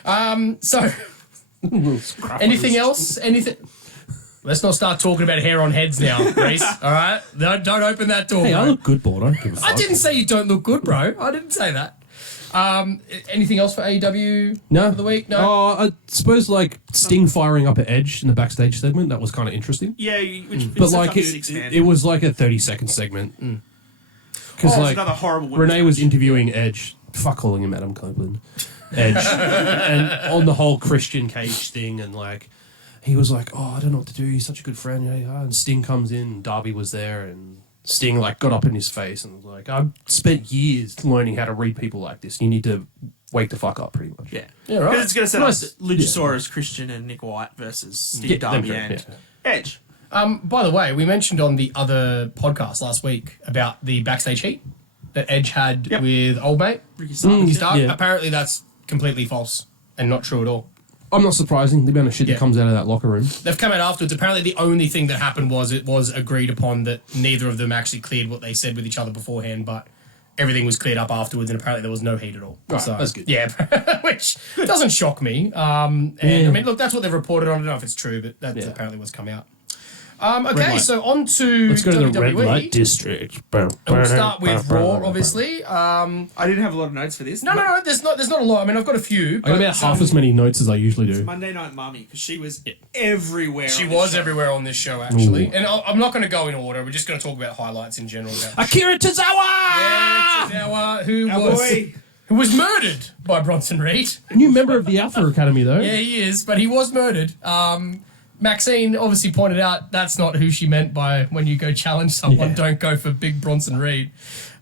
that. So, anything else? Anything? Let's not start talking about hair on heads now, Reece. All right? Don't open that door, Hey, bro. I look good, boy. I don't give a fuck. I didn't say you don't look good, bro. I didn't say that. Anything else for AEW No. for the week? No? I suppose like Sting firing up at Edge in the backstage segment, that was kind of interesting. Yeah, But like it was like a 30-second segment. Because like another horrible Renee was interviewing Edge. Fuck calling him Adam Copeland. Edge. And on the whole Christian Cage thing and like he was like, oh, I don't know what to do. He's such a good friend. Yeah. And Sting comes in and Darby was there and Sting like got up in his face and was like, I've spent years learning how to read people like this. You need to wake the fuck up pretty much. Yeah. Yeah, right. Because it's going to set Nice. up Luchasaurus, Christian, and Nick White versus Steve Yeah, Darby them and three, Edge. By the way, we mentioned on the other podcast last week about the backstage heat that Edge had Yep. with old mate Ricky Starks. Ricky Stark. yeah. Apparently, that's completely false and not true at all. I'm not surprising the amount of shit Yeah. that comes out of that locker room. They've come out afterwards. Apparently, the only thing that happened was it was agreed upon that neither of them actually cleared what they said with each other beforehand, but everything was cleared up afterwards, and apparently there was no heat at all. Right, that's good. Yeah, which doesn't shock me. And I mean, look, that's what they've reported on. I don't know if it's true, but that's apparently what's come out. Okay, light. so on to Let's go to the WWE. red light district. And we'll start with Raw, obviously. I didn't have a lot of notes for this. No, there's not a lot. I mean, I've got a few. I got about half as many notes as I usually do. Monday Night Mummy, because she was everywhere. She on this was show. everywhere on this show, actually. Ooh. And I'm not going to go in order. We're just going to talk about highlights in general. About Akira Tozawa! Tozawa, who Our was boy. who was murdered by Bronson Reed. New member of the Alpha Academy, though. Yeah, he is, but he was murdered. Maxine obviously pointed out that's not who she meant by when you go challenge someone, don't go for big Bronson Reed.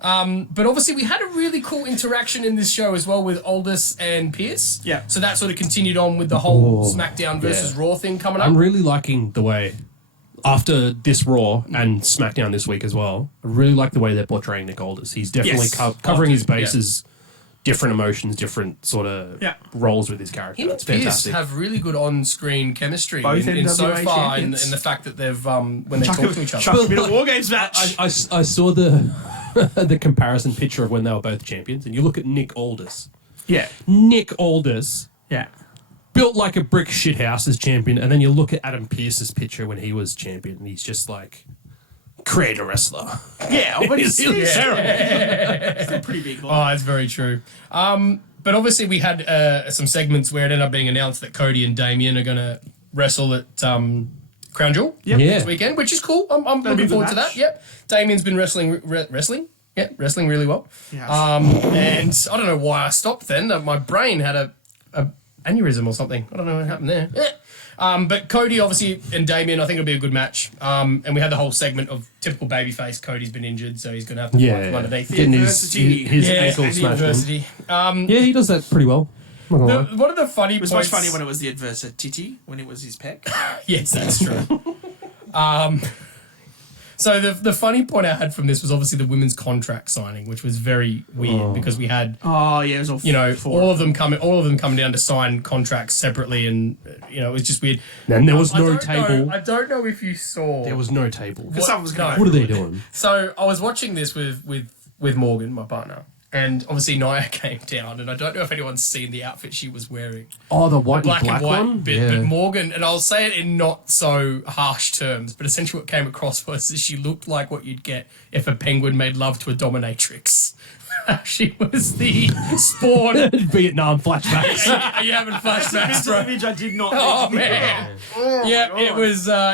But obviously we had a really cool interaction in this show as well with Aldous and Pierce. Yeah. So that sort of continued on with the whole Oh, SmackDown versus Raw thing coming up. I'm really liking the way, after this Raw and SmackDown this week as well, I really like the way they're portraying Nick Aldis. He's definitely Yes. covering his Yeah. bases, different emotions, different sort of Yeah. roles with his character. Him and It's Pierce fantastic. have really good on-screen chemistry Both in so NWA far in champions. the fact that they've when they Chuck talk to each other. Chuck him in a War Games match. I saw the the comparison picture of when they were both champions, and you look at Nick Aldis. Yeah. Nick Aldis Yeah. built like a brick shithouse as champion, and then you look at Adam Pearce's picture when he was champion, and he's just like creator wrestler. Yeah, but he's still He's terrible. Still pretty big. Oh, it's very true. But obviously we had some segments where it ended up being announced that Cody and Damien are going to wrestle at Crown Jewel Yeah. this weekend, which is cool. I'm be a looking good forward to match. that. Yep. Damien's been wrestling. Yeah, wrestling really well. Yeah. And I don't know why I stopped then. My brain had a aneurysm or something. I don't know what happened there. But Cody, obviously, and Damien, I think it'll be a good match. And we had the whole segment of typical babyface. Cody's been injured, so he's going to have to fight from underneath. getting his Adversity. ankle and smashed in. adversity. Yeah, he does that pretty well. Not gonna lie. One of the funny It was points... much funnier when it was the adversity, when it was his pec. Yes, that's true. So the funny point I had from this was obviously the women's contract signing, which was very weird because we had Oh, yeah, it was all all of them coming down to sign contracts separately, and it was just weird. And there was I no don't table. know- I don't know if you saw. There was no table. Because someone was going What are they doing? So I was watching this with Morgan, my partner, and obviously Nia came down, and I don't know if anyone's seen the outfit she was wearing. Oh, the white Black and white one? bit, but Morgan, and I'll say it in not so harsh terms, but essentially what came across was that she looked like what you'd get if a penguin made love to a dominatrix. She was the spawn. Vietnam flashbacks. Are you having flashbacks, bro? image I did not Oh think of. man, yeah,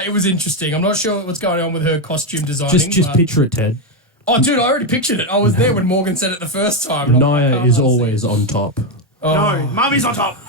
it was interesting. I'm not sure what's going on with her costume designing. just but- picture it, Ted. Oh, dude, I already pictured it. I was there when Morgan said it the first time. and I'm like, Nia I is can't always on top. No, Mummy's on top. see.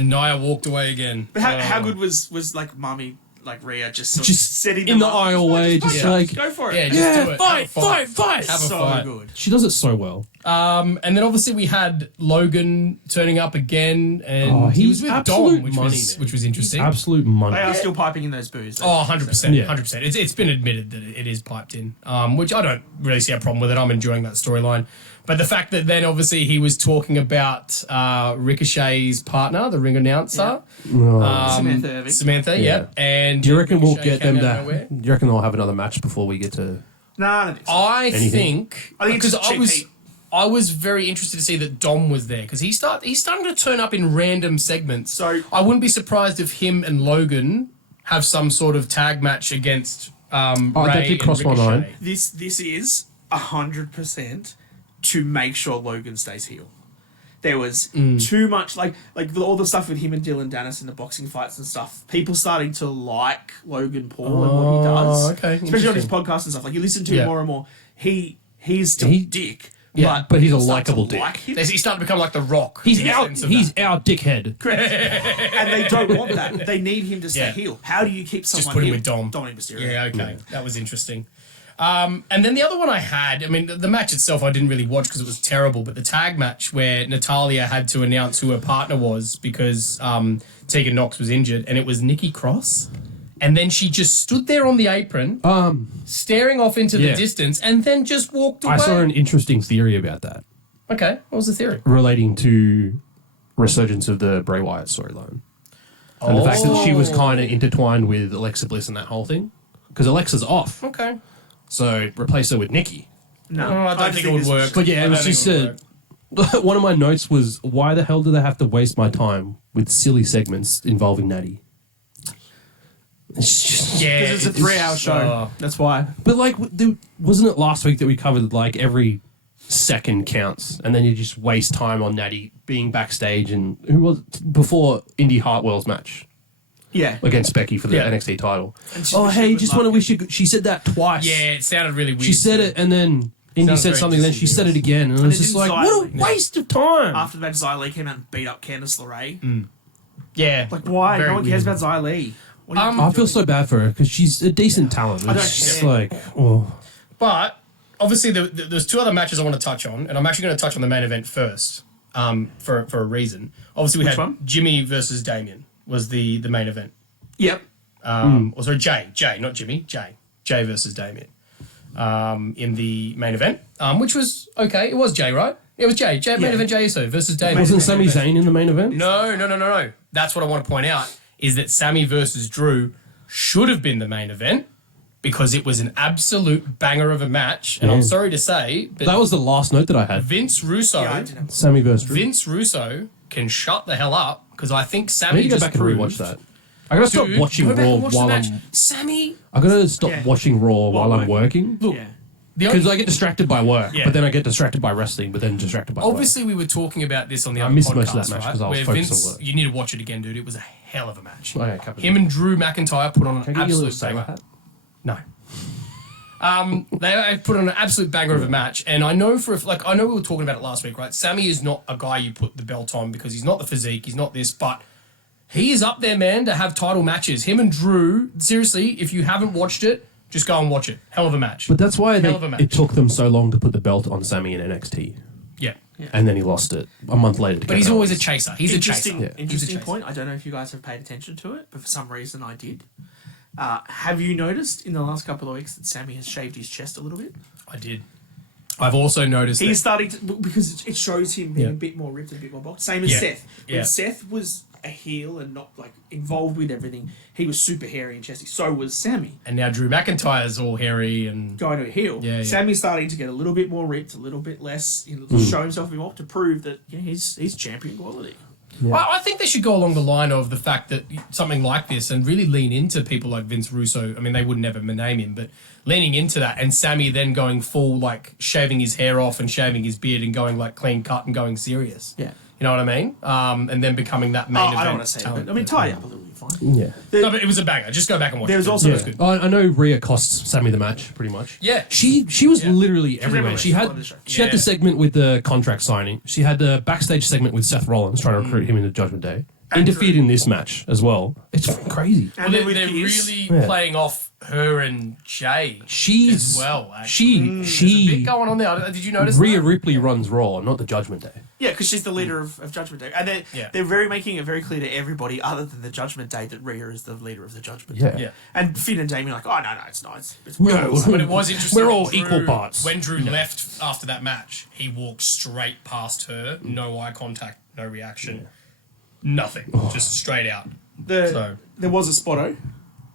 And Nia walked away again. But how good was like Mummy, like Rhea, just sort of Just setting in them the up? aisle way, just like... Go for it. Yeah, just do it. fight, Have a fight. Have a so fight. good. She does it so well. And then obviously we had Logan turning up again, and he was he's with absolute Dom, which money, was man. which was interesting. Absolute money. They are still piping in those boos. Oh, 100%. Yeah. 100%. It's been admitted that it is piped in, which I don't really see a problem with it. I'm enjoying that storyline. But the fact that then obviously he was talking about Ricochet's partner, the ring announcer, Samantha Irving. Samantha, yeah. And Do you reckon we'll Ricochet get them came out of that? nowhere. Do you reckon they'll have another match before we get to... No, I don't think so. I Anything? think I think it's because cheap heat. I was very interested to see that Dom was there because he's starting to turn up in random segments. So- I wouldn't be surprised if him and Logan have some sort of tag match against Ray that did cross my and Ricochet. mind. This is 100% to make sure Logan stays heel. There was too much like all the stuff with him and Dylan Dennis in the boxing fights and stuff. People starting to like Logan Paul and what he does, okay, especially on his interesting. podcast and stuff. Like you listen to Yeah. him more and more. He's still He- dick. Yeah, but he's a people start to likeable dick. like him. He's starting to become like the Rock. He's in the our sense of that. dickhead. Correct. And they don't want that. They need him to stay Yeah. heel. How do you keep someone Just put him heel? with Dom. Dominic Mysterio. Yeah, okay. That was interesting. And then the other one I had, I mean, the match itself I didn't really watch because it was terrible, but the tag match where Natalya had to announce who her partner was because Tegan Nox was injured, and it was Nikki Cross. And then she just stood there on the apron, staring off into the yeah. distance, and then just walked away. I saw an interesting theory about that, Okay, what was the theory? relating to resurgence of the Bray Wyatt storyline. And the fact that she was kind of intertwined with Alexa Bliss and that whole thing. Because Alexa's off. Okay. So replace her with Nikki. No, I don't just think it would this work. But yeah, I it was don't just think it would one of my notes was, why the hell do they have to waste my time with silly segments involving Natty? It's just, Yeah, Because it's a 3-hour show. That's why. But like, wasn't it last week that we covered like every second counts, and then you just waste time on Natty being backstage and who was before Indy Hartwell's match Yeah. against Becky for the Yeah. NXT title. And she- Oh, she hey, would just love want to it. wish you. She said that twice. Yeah, it sounded really weird. she said it, and then Indy Sounds said very something, then she said it again, and it was it just didn't like, sound what a like- waste of time. After the match, Xia Li came out and beat up Candice LeRae. Yeah. Like, why? Very No one cares weird. about Xia Li. What are you I feel doing? so bad for her because she's a decent talent. I don't It's just care. like, oh. But obviously, there's two other matches I want to touch on, and I'm actually going to touch on the main event first, for a reason. Obviously, we Which had one? Jimmy versus Damien was the main event. Yep. Or sorry, Jay, not Jimmy, Jay versus Damien, in the main event, which was okay. It was Jay, right? It was Jay. Main Yeah. event Jay Uso versus Damien. Wasn't Sami Zayn in the main event? No. That's what I want to point out, is that Sammy versus Drew should have been the main event because it was an absolute banger of a match. And I'm sorry to say, but That was the last note that I had. Vince Russo, Yeah, I didn't have- Sammy versus Drew. Vince Russo can shut the hell up because I think I Sammy need to go just back and proved, rewatch that. I gotta stop Dude, watching go back Raw and watch the while match. I'm. Sammy, I gotta stop Yeah. watching Raw while I'm working. Yeah. the only Because I get distracted by work, Yeah. but then I get distracted by wrestling, but then distracted by Obviously, we were talking about this on the I other missed podcast, most of that match right? 'cause I was Where focused Vince, on work. you need to watch it again, dude. It was a hell of a match. Okay, Captain. Him and Drew McIntyre put on an Can I get you a little absolute saber banger. hat? No. They put on an absolute banger of a match, and I know I know we were talking about it last week, right? Sammy is not a guy you put the belt on because he's not the physique, he's not this, but he is up there, man, to have title matches. Him and Drew, seriously, if you haven't watched it, just go and watch it. Hell of a match. But that's why Hell of a match. it took them so long to put the belt on Sammy in NXT. yeah. And then he lost it a month later. But he's always a chaser. He's a chaser. Interesting, Yeah. interesting chaser. point. I don't know if you guys have paid attention to it, but for some reason I did. Have you noticed in the last couple of weeks that Sammy has shaved his chest a little bit? I did. I've also noticed He's that, starting to, because it shows him being Yeah. a bit more ripped and a bit more boxed. Same as Yeah. Seth. When Yeah. Seth was a heel and not like involved with everything, he was super hairy and chesty. So was Sammy. and now Drew McIntyre's all hairy and Going to a heel. Yeah, yeah. Sammy's starting to get a little bit more ripped, a little bit less, show himself a bit more to prove that he's champion quality. I think they should go along the line of the fact that something like this and really lean into people like Vince Russo. I mean, they would never name him, but leaning into that, and Sammy then going full, like shaving his hair off and shaving his beard and going like clean cut and going serious. Yeah. You know what I mean? And then becoming that main event I don't want to say talent. it, but I mean, tie it up a little bit, fine. Yeah. No, but it was a banger. Just go back and watch There it. was also- It was good. I know Rhea cost Sammy the match, pretty much. Yeah. She was literally everywhere. everywhere. She She's had on the show. she had the Yeah. segment with the contract signing. She had the backstage segment with Seth Rollins trying to recruit him into Judgment Day. Interfered in this match as well. It's fucking crazy. And Well, then with they're Pierce- really Yeah. playing off her and Jay She's as well, actually. There's a bit she going on there. Did you notice Rhea that? Ripley runs Raw, not the Judgment Day. Yeah, because she's the leader of Judgment Day. And Yeah. they're making it very clear to everybody other than the Judgment Day that Rhea is the leader of the Judgment Yeah. Day. Yeah. And Finn and Damien are like, oh, no, it's not. It's No, But it was interesting. We're when all Drew- equal parts. When Drew left after that match, he walked straight past her, no eye contact, no reaction, nothing, just straight out. So- There was a spotto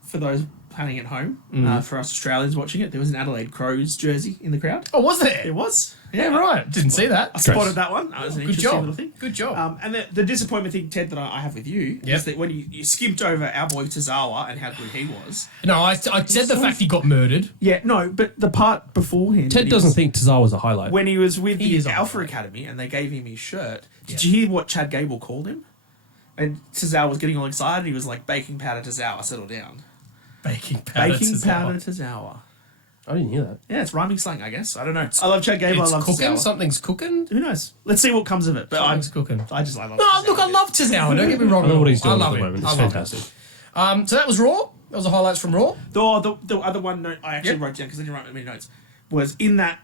for those planning at home for us Australians watching it. There was an Adelaide Crows jersey in the crowd. Oh, was there? It was. Yeah, right. Didn't see that. I spotted that one. That was an Good interesting job. little thing. Good job. And the disappointment thing, Ted, that I have with you is that when you skipped over our boy Tozawa and how good he was. No, I said the fact he got murdered. Yeah, no, but the part beforehand. Ted doesn't think Tozawa's a highlight. When he was with He is the a Alpha highlight. Academy and they gave him his shirt, did you hear what Chad Gable called him? And Tozawa was getting all excited. He was like, baking powder Tozawa, settle down. Baking powder. Baking Tozawa. powder Tozawa. I didn't hear that. Yeah, it's rhyming slang, I guess. I don't know. I love Chad Gable. It's I love cooking. Tozawa. Something's cooking. Who knows? Let's see what comes of it. But Something's cooking. I just love No, look, I love Tozawa. Don't get me wrong. I don't know what he's doing I at love the him. moment. I It's love fantastic. him. So that was Raw. That was the highlights from Raw. The other one note I actually Yep. wrote down because I didn't write that many notes was in that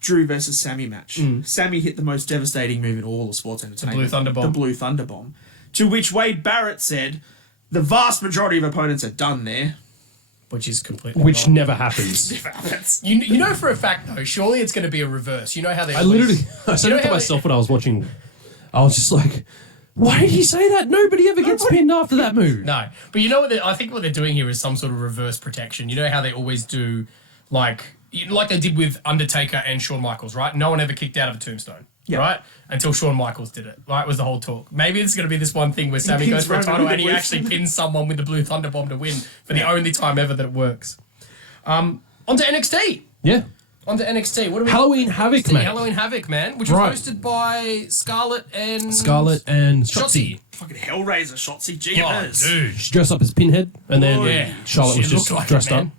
Drew versus Sammy match. Sammy hit the most devastating move in all of sports entertainment. Blue Thunder Bomb. The Blue Thunder Bomb. To which Wade Barrett said, the vast majority of opponents are done there. Which is completely Which wrong. never happens. You know for a fact though, surely it's going to be a reverse. You know how they I always- literally, I said You know it to how myself when I was watching. I was just like, why did he say that? Nobody ever gets pinned after that move. No, but you know what? I think what they're doing here is some sort of reverse protection. You know how they always do, like they did with Undertaker and Shawn Michaels, right? No one ever kicked out of a tombstone, right? Until Shawn Michaels did it, right? Was the whole talk. Maybe it's going to be this one thing where Sammy pins goes for a Roman title with and the he Blue actually Thunder. pins someone with the Blue Thunder Bomb to win for the only time ever that it works. Onto NXT. Yeah. Onto NXT. What are we? Halloween Havoc, NXT, mate. Halloween Havoc, man, which Right. was hosted by Scarlett and Shotzi. Fucking Hellraiser, Shotzi, Oh, GMS. dude. She dressed up as Pinhead, and then Yeah. Charlotte She was just looked like dressed it, up. man.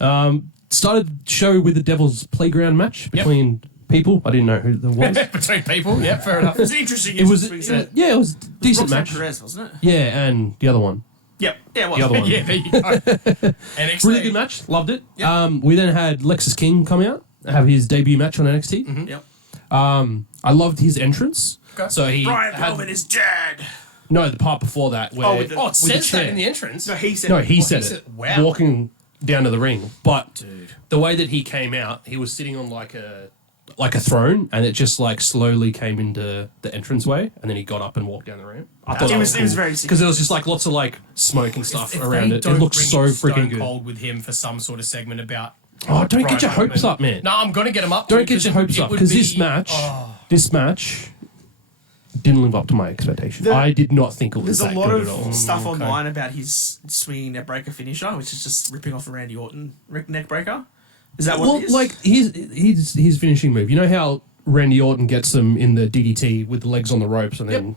Yeah. Started the show with the Devil's Playground match between people. I didn't know who there was. Between people. Yeah, fair enough. It was interesting. It was, we said. yeah, it was a decent Roxanne match. Perez, wasn't it? Yeah, and the other one. Yep. Yeah, it was. The other one. Yeah, there you go. NXT. Really good match. Loved it. Yep. We then had Lexus King come out, have his debut match on NXT. Yep. I loved his entrance. Okay. So he Brian had, Pillman is dead. no, the part before that where with the- Oh, it with says chair. that in the entrance. No, he said. no, it. he he said said- it. wow. Walking down to the ring, but Dude. the way that he came out, he was sitting on like a throne, and it just like slowly came into the entranceway, and then he got up and walked down the ramp. I thought It that was very sick. because there was just like lots of like smoke and stuff If around they it. It don't looked bring so in freaking Stone good. Cold with him for some sort of segment about. Oh, don't Brian get your hopes Pillman. up, man. No, I'm gonna get him up. Don't dude, get 'cause your it would- hopes it up would because be- this match didn't live up to my expectations. I did not think it was There's a that lot good of at all. stuff online about his swinging neck breaker finisher, which is just ripping off a Randy Orton neck breaker. Is that what Well, it is? like his finishing move. You know how Randy Orton gets them in the DDT with the legs on the ropes, and then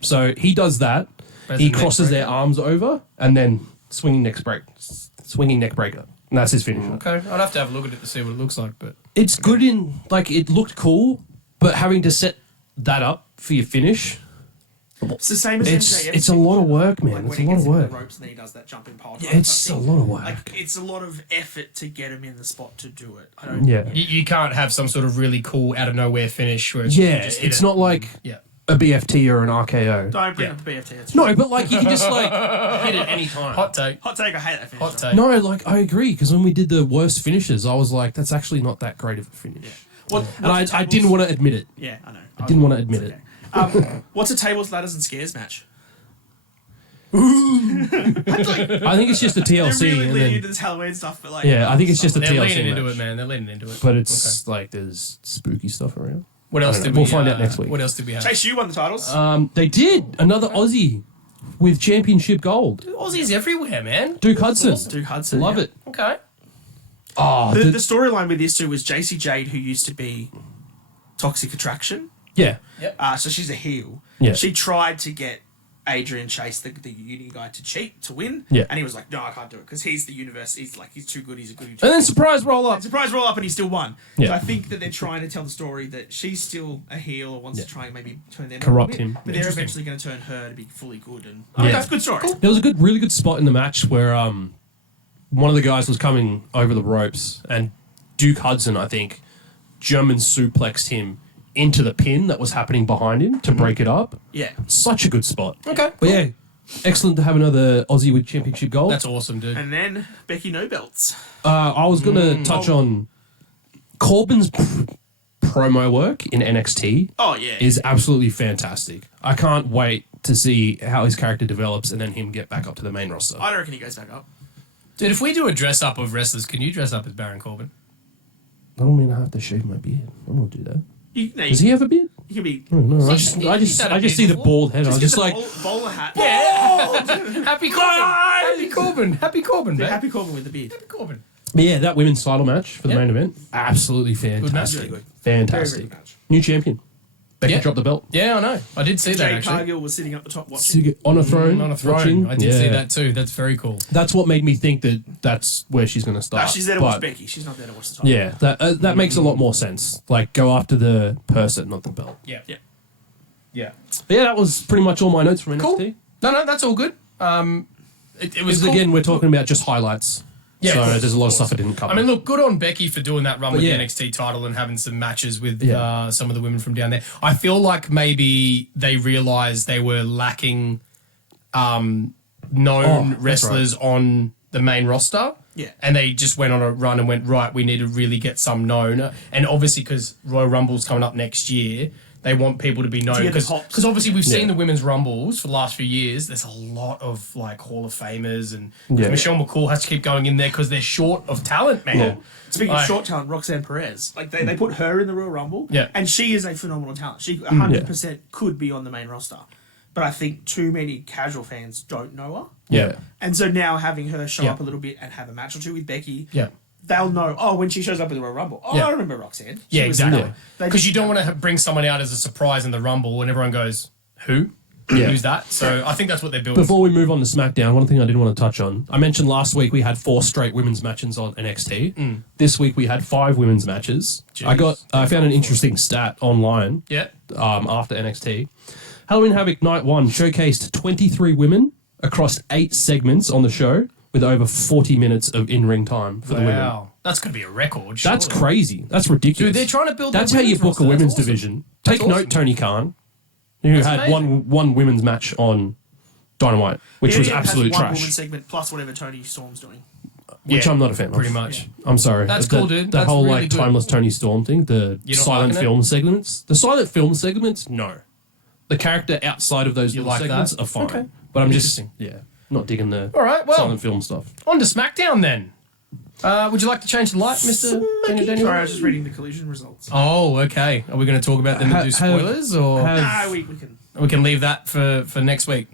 so he does that. As He a neck crosses breaker. their arms over, and then swinging neck breaker, and that's his finisher. Okay, I'd have to have a look at it to see what it looks like, but It's good in like it looked cool, but having to set that up for your finish, it's the same as MJF. it's a lot of work, man. Like it's when a he lot gets of into work. the ropes and then he does that jumping pile. Yeah, drive it's type a thing. lot of work. Like it's a lot of effort to get him in the spot to do it. I don't. Yeah, you can't have some sort of really cool out of nowhere finish where it's yeah. just hit It's it. not like Yeah. a BFT or an RKO. Don't bring Yeah. up the BFT. It's No, but like you can just like hit it any time. Hot take. hot take. I hate that finisher. Hot take. No, like I agree because when we did the worst finishes, I was like, that's actually not that great of a finish. And I didn't want to admit it. Yeah, I know. I didn't want to admit it. What's a tables, ladders, and scares match? I think it's just a They're TLC, really and leaning then into this Halloween stuff, but like yeah, I think it's just a They're TLC leaning into match. it, man. They're leaning into it. But it's like there's spooky stuff around. What else I don't did know. we? We'll find out next week. What else did we have? Chase, you won the titles. They did another Aussie with championship gold. Aussies everywhere, man. Duke Hudson, Duke Hudson. love yeah. it. Okay. Oh, The storyline with this too was JC Jade, who used to be Toxic Attraction. yeah, So she's a heel. Yeah. She tried to get Adrian Chase, the uni guy, to cheat, to win. Yeah. And he was like, no, I can't do it because he's the universe. He's too good. He's a goody. and then surprise roll up. Surprise roll up and he still won. Yeah. So I think that they're trying to tell the story that she's still a heel or wants to try and maybe turn them Corrupt a little bit, him. but they're eventually going to turn her to be fully good. And Yeah. that's a good story. There was a really good spot in the match where one of the guys was coming over the ropes, and Duke Hudson, I think, German suplexed him into the pin that was happening behind him to break it up. Yeah. Such a good spot. Okay. But yeah, excellent to have another Aussie with championship gold. That's awesome, dude. And then Becky No Belts. I was going to touch on Corbin's promo work in NXT. Oh yeah. Is absolutely fantastic. I can't wait to see how his character develops and then him get back up to the main roster. I don't reckon he goes back up. Dude, if we do a dress up of wrestlers, can you dress up as Baron Corbin? I don't mean I have to shave my beard. I won't do that. No, Does he have a beard? You can be. No, I He's just had a see beard the before. bald head. I was just like, bowler hat. Happy Corbin! Happy Corbin! Happy Corbin, man. Happy Corbin with the beard. Happy Corbin. yeah, that women's title match for the Yep. main event, absolutely match. fantastic. Really good. Fantastic. Very good match. New champion. Becky Yeah. dropped the belt. Yeah, I know. I did see that Jade actually. Cargill was sitting up the top watching. On a throne. On a throne. watching. I did see Yeah. that too. That's very cool. That's what made me think that that's where she's going to start. No, she's there to But, watch Becky. She's not there to watch the title. Yeah, that makes a lot more sense. Like, go after the person, not the belt. Yeah. Yeah. Yeah. But yeah, that was pretty much all my notes from NXT. Cool. No, that's all good. It was Because cool. again, we're talking about just highlights. Yeah, so of course, there's a lot of of stuff I course. didn't cover. I mean, look, good on Becky for doing that run But with yeah. the NXT title and having some matches with Yeah. some of the women from down there. I feel like maybe they realized they were lacking known that's wrestlers on the main roster. Yeah. And they just went on a run and went, right, we need to really get some known. And obviously, because Royal Rumble's coming up next year, they want people to be known. get the Because pops. obviously, we've seen Yeah. the women's Rumbles for the last few years. There's a lot of like Hall of Famers. And Yeah. Michelle McCool has to keep going in there because they're short of talent, man. Yeah. Speaking Like- of short talent, Roxanne Perez. Like they put her in the Royal Rumble. Yeah. And she is a phenomenal talent. She 100% could be on the main roster. But I think too many casual fans don't know her. yeah. And so now having her show Yeah. up a little bit and have a match or two with Becky, Yeah. they'll know, when she shows up in the Royal Rumble, Yeah. I remember Roxanne. She Yeah, was exactly. there. They Because just- you don't want to bring someone out as a surprise in the Rumble and everyone goes, who? Yeah. Who's that? So I think that's what they're building. Before we move on to SmackDown, one thing I did want to touch on. I mentioned last week we had 4 straight women's matches on NXT. This week we had 5 women's matches. Jeez. I found an interesting stat online Yeah. after NXT. Halloween Havoc Night 1 showcased 23 women across 8 segments on the show with over 40 minutes of in-ring time for the women. Wow. That's going to be a record. That's surely. crazy. That's ridiculous. Dude, they're trying to build That's their how you women's book roster. a women's That's awesome. division. That's Take note, awesome. Tony Khan, who had amazing. one women's match on Dynamite, which was it has absolute one trash. woman segment plus whatever Tony Storm's doing. Which Yeah, I'm not a fan of. pretty much. I'm sorry. That's That- cool, dude. That That's whole really like good. timeless Tony Storm thing, the You're not silent liking it? film segments. The silent film segments, no. The character outside of those You little like segments that? are fine. Okay. But I'm just Interesting. not digging the All right, well. silent film stuff. On to SmackDown then. Would you like to change the light, Mr. Daniel? Sorry, I was just reading the collision results. Oh, okay. Are we going to talk about them and do spoilers, or Nah, we can. we can leave that for next week?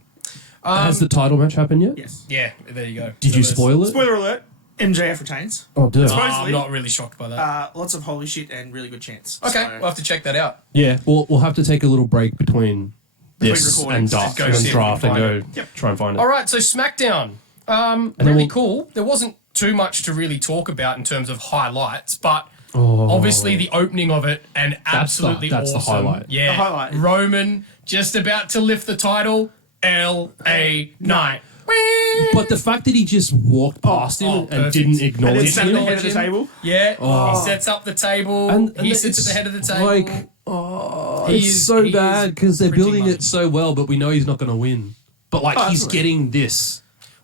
Has the title match happened yet? Yes. Yeah, there you go. Did So you there's- spoil it? Spoiler alert: MJF retains. Oh, dude. Oh, I'm Supposedly. not really shocked by that. Lots of holy shit and really good chance. Okay, So- we'll have to check that out. Yeah, we'll have to take a little break between this and recordings. draft Go and see if we draft can and go find Yep. try and find it. All right, so SmackDown, then really we'll- cool. There wasn't too much to really talk about in terms of highlights, but obviously the opening of it and absolutely that's the awesome. highlight. Yeah, The highlight. Roman just about to lift the title. L.A. Knight. But the fact that he just walked past him and perfect. didn't And then acknowledge sat at him. the head of the table. Yeah, he sets up the table. And He sits at it's the head of the table. Like, He it's is- so he bad is because they're printing building money. it so well, but we know he's not going to win. But like, he's absolutely. getting this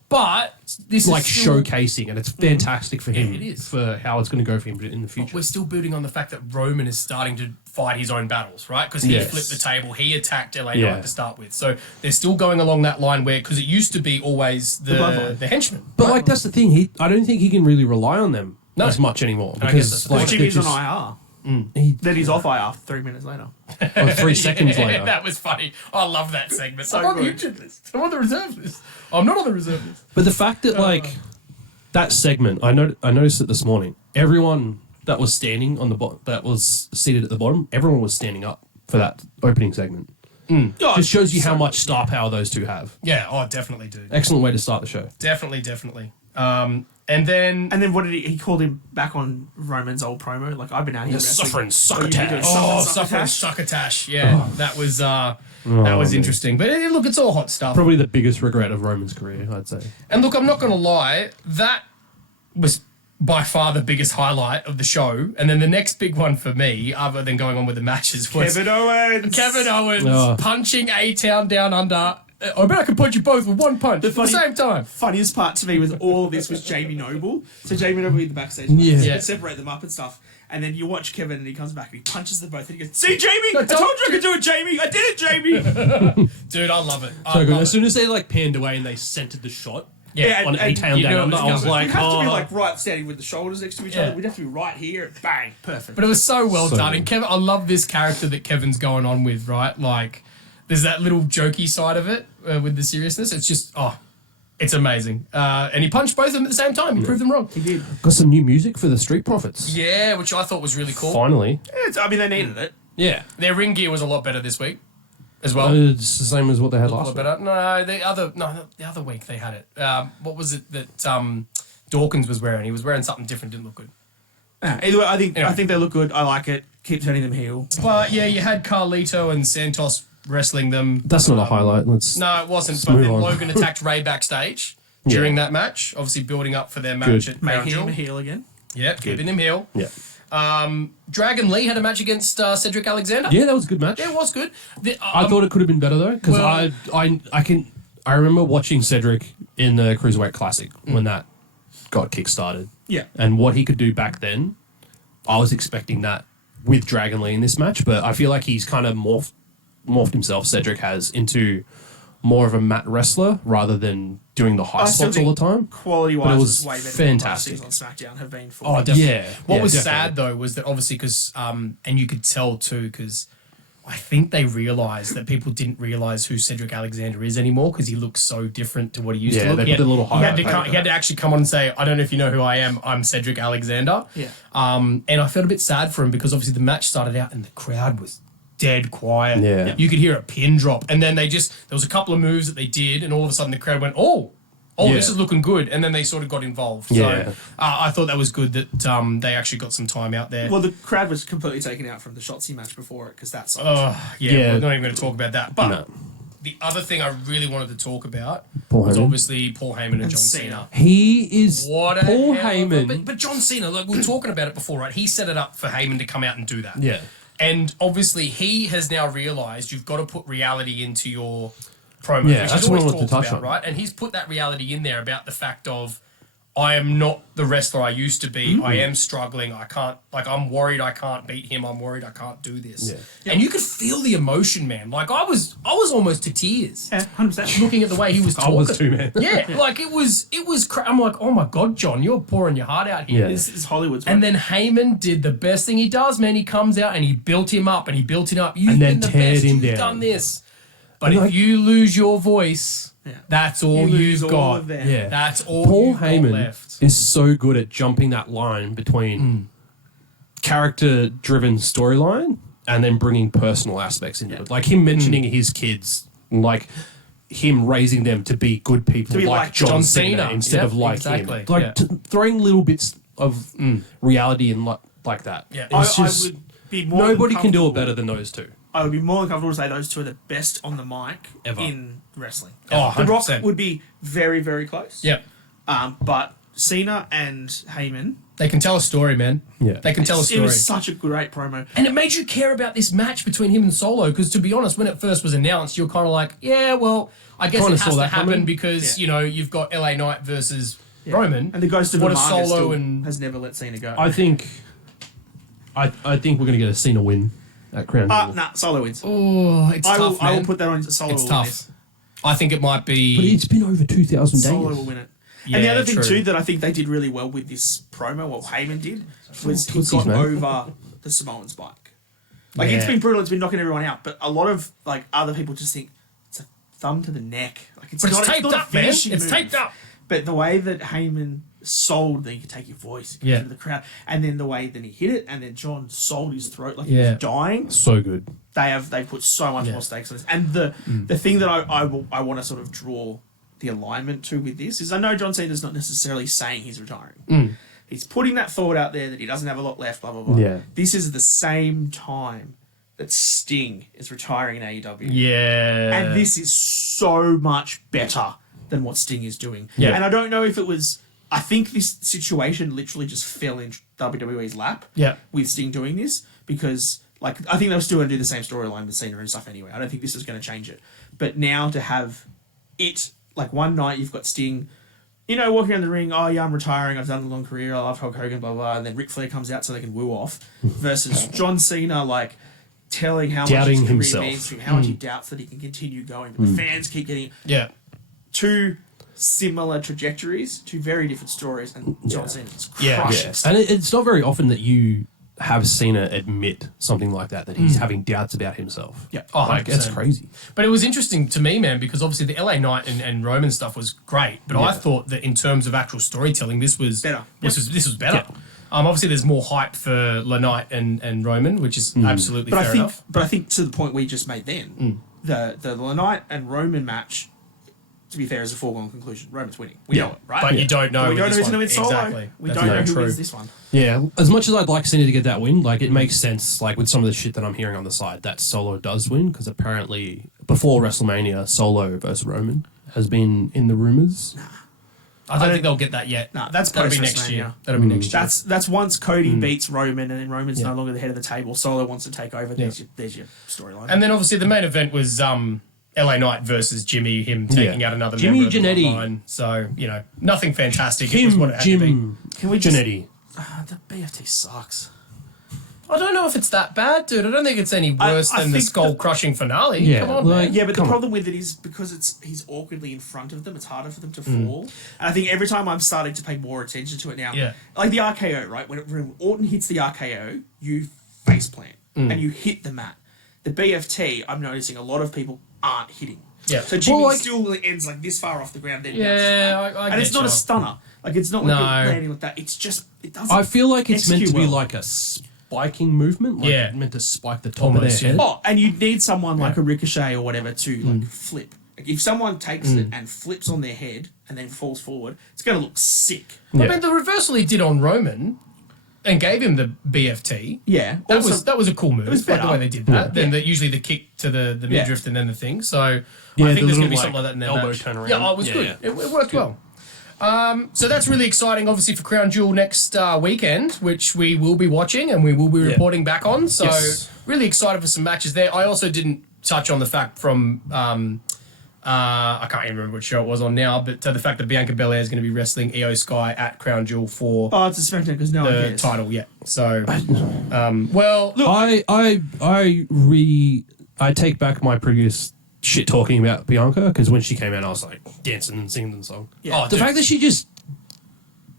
But this like is still, showcasing, and it's fantastic for him. it is. For how it's going to go for him in the future. we're still building on the fact that Roman is starting to fight his own battles, right? Because he Yes. flipped the table, he attacked LA Yeah. Knight to start with. So they're still going along that line where, because it used to be always the bloodline. henchman. But right? like, that's the thing. I don't think he can really rely on them No. as much anymore I guess because that's the like Watching they're he's on just IR. he, Then he's off IR 3 minutes later. 3 seconds Yeah, later. that was funny. I love that segment. So I'm on the good. injured list. I'm on the reserve list. I'm not on the reserve list. But the fact that like that segment, I noticed it this morning. Everyone that was standing on the bottom, that was seated at the bottom, everyone was standing up for that opening segment. Oh, Just shows you how much star power those two have. Yeah, oh, definitely, dude. Excellent way to start the show. Definitely. And then And then what did he called him back on Roman's old promo? Like, I've been out here wrestling. suffering Oh, you've been doing succotash. suffering succotash? succotash. Yeah, that was interesting. But look, it's all hot stuff. Probably the biggest regret of Roman's career, I'd say. And look, I'm not going to lie, that was by far the biggest highlight of the show. And then the next big one for me, other than going on with the matches, was Kevin Owens. Kevin Owens Oh. punching A-Town down under. I bet I can punch you both with one punch at the funny- same time. Funniest part to me with all of this was Jamie Noble. So Jamie Noble in the backstage. Yeah. So you Yeah. separate them up and stuff. And then you watch Kevin and he comes back and he punches them both and he goes, "See, Jamie, I don't- told you I could do it, Jamie. I did it, Jamie." Dude, I love it. So I good. love As it. soon as they like panned away and they centered the shot, Yeah, on A-Town you Down knew it Under. was I was coming. like, We'd have to be oh. like right standing with the shoulders next to each other. We'd have to be right here. Bang. Perfect. But it was so well So done. good. And Kevin, I love this character that Kevin's going on with, right? Like, there's that little jokey side of it with the seriousness. It's just, it's amazing. And he punched both of them at the same time. He proved them wrong. He did. Got some new music for the Street Profits. Yeah, which I thought was really cool. Finally. Yeah, I mean, they needed it. Yeah. Their ring gear was a lot better this week as well. It's the same as what they had A last lot week. better. No, the other week they had it. What was it that Dawkins was wearing? He was wearing something different. Didn't look good. Either way, I think Anyway. they look good. I like it. Keep turning them heel. But yeah, you had Carlito and Santos wrestling them. That's not a highlight. Let's. No, it wasn't. But move then on. Logan attacked Ray backstage during that match, obviously building up for their match Good. at Crown Making him Jewel. a heel again. Yeah, keeping him heel. Yeah. Dragon Lee had a match against Cedric Alexander. Yeah, that was a good match. Yeah, it was good. I thought it could have been better though, because Well- I remember watching Cedric in the Cruiserweight Classic when that got kick-started. Yeah. And what he could do back then, I was expecting that with Dragon Lee in this match, but I feel like he's kind of morphed himself, Cedric has, into more of a mat wrestler rather than doing the high I still spots all the time. Quality-wise, But it was it's way better fantastic. than the last things on SmackDown have been for. Oh, definitely. Yeah. What yeah, was definitely. sad though was that obviously because, and you could tell too, because I think they realised that people didn't realise who Cedric Alexander is anymore because he looks so different to what he used Yeah, to look. they He put a little he had to highlight. he had to actually come on and say, "I don't know if you know who I am. I'm Cedric Alexander." Yeah. And I felt a bit sad for him because obviously the match started out and the crowd was dead quiet. Yeah. You could hear a pin drop, and then there was a couple of moves that they did, and all of a sudden the crowd went, "Oh, Yeah. this is looking good," and then they sort of got involved. Yeah. So I thought that was good that they actually got some time out there. Well, the crowd was completely taken out from the Shotzi match before it because that's Yeah, Yeah. we're not even going to talk about that. But No. the other thing I really wanted to talk about Paul was Heyman. obviously Paul Heyman and John Cena. He is What a Paul hell of a- Heyman. but John Cena, like we were talking about it before, right? He set it up for Heyman to come out and do that. Yeah. And obviously he has now realised you've got to put reality into your promos, Yeah, which that's he's what I always wanted to talked touch about, on. right? And he's put that reality in there about the fact of I am not the wrestler I used to be. I am struggling. I can't, I'm worried I can't beat him. I'm worried I can't do this. Yeah. And you could feel the emotion, man. Like I was almost to tears. Yeah, 100%. Looking at the way he was I talking. was too, man. Yeah, like it was I'm like, oh my God, John, you're pouring your heart out here. Yeah. This is Hollywood's And work. then Heyman did the best thing he does, man. He comes out and he built him up and he built him up. You've And then been the teared best. him You've down. done this. But And if like- you lose your voice, Yeah. that's all You lose you've all got. of them. Yeah. That's all Paul you've got Heyman left. is so good at jumping that line between character-driven storyline and then bringing personal aspects into it. Like him mentioning his kids, like him raising them to be good people, To be like like John, John Cena, Cena. instead Yep, of like exactly. him. Like Yeah. throwing little bits of reality and like that. Yeah. It's I just would be more than nobody can do it comfortable- better than those two. I would be more than comfortable to say those two are the best on the mic Ever. in wrestling. Oh, The Rock 100%. would be very, very close. Yep. But Cena and Heyman, They can tell a story, man. Yeah. They can tell a it story. was such a great promo. And it made you care about this match between him and Solo, because to be honest, when it first was announced, you're kind of like, yeah, well, I guess Kinda it saw has to that happen coming. because, Yeah. you've got LA Knight versus Roman. And the Ghost of What the a Manga Solo still and- has never let Cena go. I think we're gonna get a Cena win at Crown Jewel. Nah, Solo wins. Oh, it's I will, tough, I will man. put that on Solo. It's will tough. Win this. I think it might be... But it's been over 2,000 Solo days. will win it. And the Yeah, other thing true. too that I think they did really well with this promo, what Heyman did, was he Tootsies, got man. over the Samoan spike. Like it's Yeah. been brutal, it's been knocking everyone out, but a lot of like other people just think it's a thumb to the neck. Like But it's taped not a up, man. finishing It's move. taped up. But the way that Heyman sold that you could take your voice, you could Yeah. get into the crowd, and then the way that he hit it, and then John sold his throat like he Yeah. was dying. So good. They put so much Yeah. more stakes on this. And the thing that I want to sort of draw the alignment to with this is I know John Cena's not necessarily saying he's retiring. He's putting that thought out there that he doesn't have a lot left, blah, blah, blah. Yeah. This is the same time that Sting is retiring in AEW. Yeah. And this is so much better than what Sting is doing. Yeah. And I don't know if it was... I think this situation literally just fell in WWE's lap Yeah. with Sting doing this because... Like, I think they were still going to do the same storyline with Cena and stuff anyway. I don't think this is going to change it. But now to have it, like one night you've got Sting, walking around the ring, oh yeah, I'm retiring, I've done a long career, I love Hulk Hogan, blah, blah, and then Ric Flair comes out so they can woo off, versus John Cena, like, telling how Doubting much his career himself. means to him, how much he doubts that he can continue going. But the fans keep getting Yeah. to similar trajectories, two very different stories, and John Cena's Yeah. crushing. And it's not very often that you have Cena admit something like that he's having doubts about himself. Yeah. Oh, Like, 100%. it's crazy. But it was interesting to me, man, because obviously the LA Knight and Roman stuff was great, but I thought that in terms of actual storytelling, this was Better. This was better. Obviously, there's more hype for La Knight and Roman, which is absolutely fair enough. But I think to the point we just made then, the La Knight and Roman match, to be fair, is a foregone conclusion. Roman's winning. We know it, right? But you don't know. But we with don't know this who's going to one. win solo. Exactly. We That's don't know very who true. wins this one. Yeah, as much as I'd like Cena to get that win, like it makes sense, like with some of the shit that I'm hearing on the side, that Solo does win because apparently before WrestleMania, Solo versus Roman has been in the rumors. I don't think they'll get that yet. No, that's That'll be post next year. WrestleMania. That'll be next year. That's once Cody beats Roman and then Roman's no longer the head of the table. Solo wants to take over. There's your storyline. And then obviously the main event was LA Knight versus Jimmy, him taking out another Jimmy member of the Jannetty. bloodline. So, nothing fantastic. It was what it had to Jim Can we just- Jannetty. The BFT sucks. be. I don't know if it's that bad, dude. I don't think it's any worse I than the think skull-crushing finale. Yeah, Come on, like- man. Yeah, but the Come on. problem with it is because he's awkwardly in front of them, it's harder for them to fall. And I think every time I'm starting to pay more attention to it now, Yeah. like the RKO, right? When Orton hits the RKO, you face plant and you hit the mat. The BFT, I'm noticing a lot of people aren't hitting. Yeah. So Jimmy Well, like- still ends like this far off the ground. Then Yeah, bounces back. I and it's get not you. a stunner. Like it's not like No. it landing like that. It's just it doesn't. I feel like it's meant to execute be well. like a spiking movement. Like Yeah. meant to spike the top Almost, of their yeah. head. Oh, and you'd need someone like a Ricochet or whatever to like flip. Like if someone takes it and flips on their head and then falls forward, it's going to look sick. I mean, the reversal he did on Roman and gave him the BFT. Yeah, That was a cool move. was Like the better. way they did that. Then usually the kick to the midriff and then the thing. So I Yeah, think the there's going to little, be something like, like that in their elbow match. turnaround. Yeah, it was Yeah, good. yeah. It worked well. So that's really exciting, obviously, for Crown Jewel next weekend, which we will be watching and we will be reporting back on. So Yes. really excited for some matches there. I also didn't touch on the fact from I can't even remember what show it was on now, but the fact that Bianca Belair is going to be wrestling Io Sky at Crown Jewel for Oh, it's a SmackDown because no one the cares. title. Yeah. So, well, look, I take back my previous shit talking about Bianca because when she came out, I was like dancing and singing the song. Yeah. Oh, The dude. fact that she just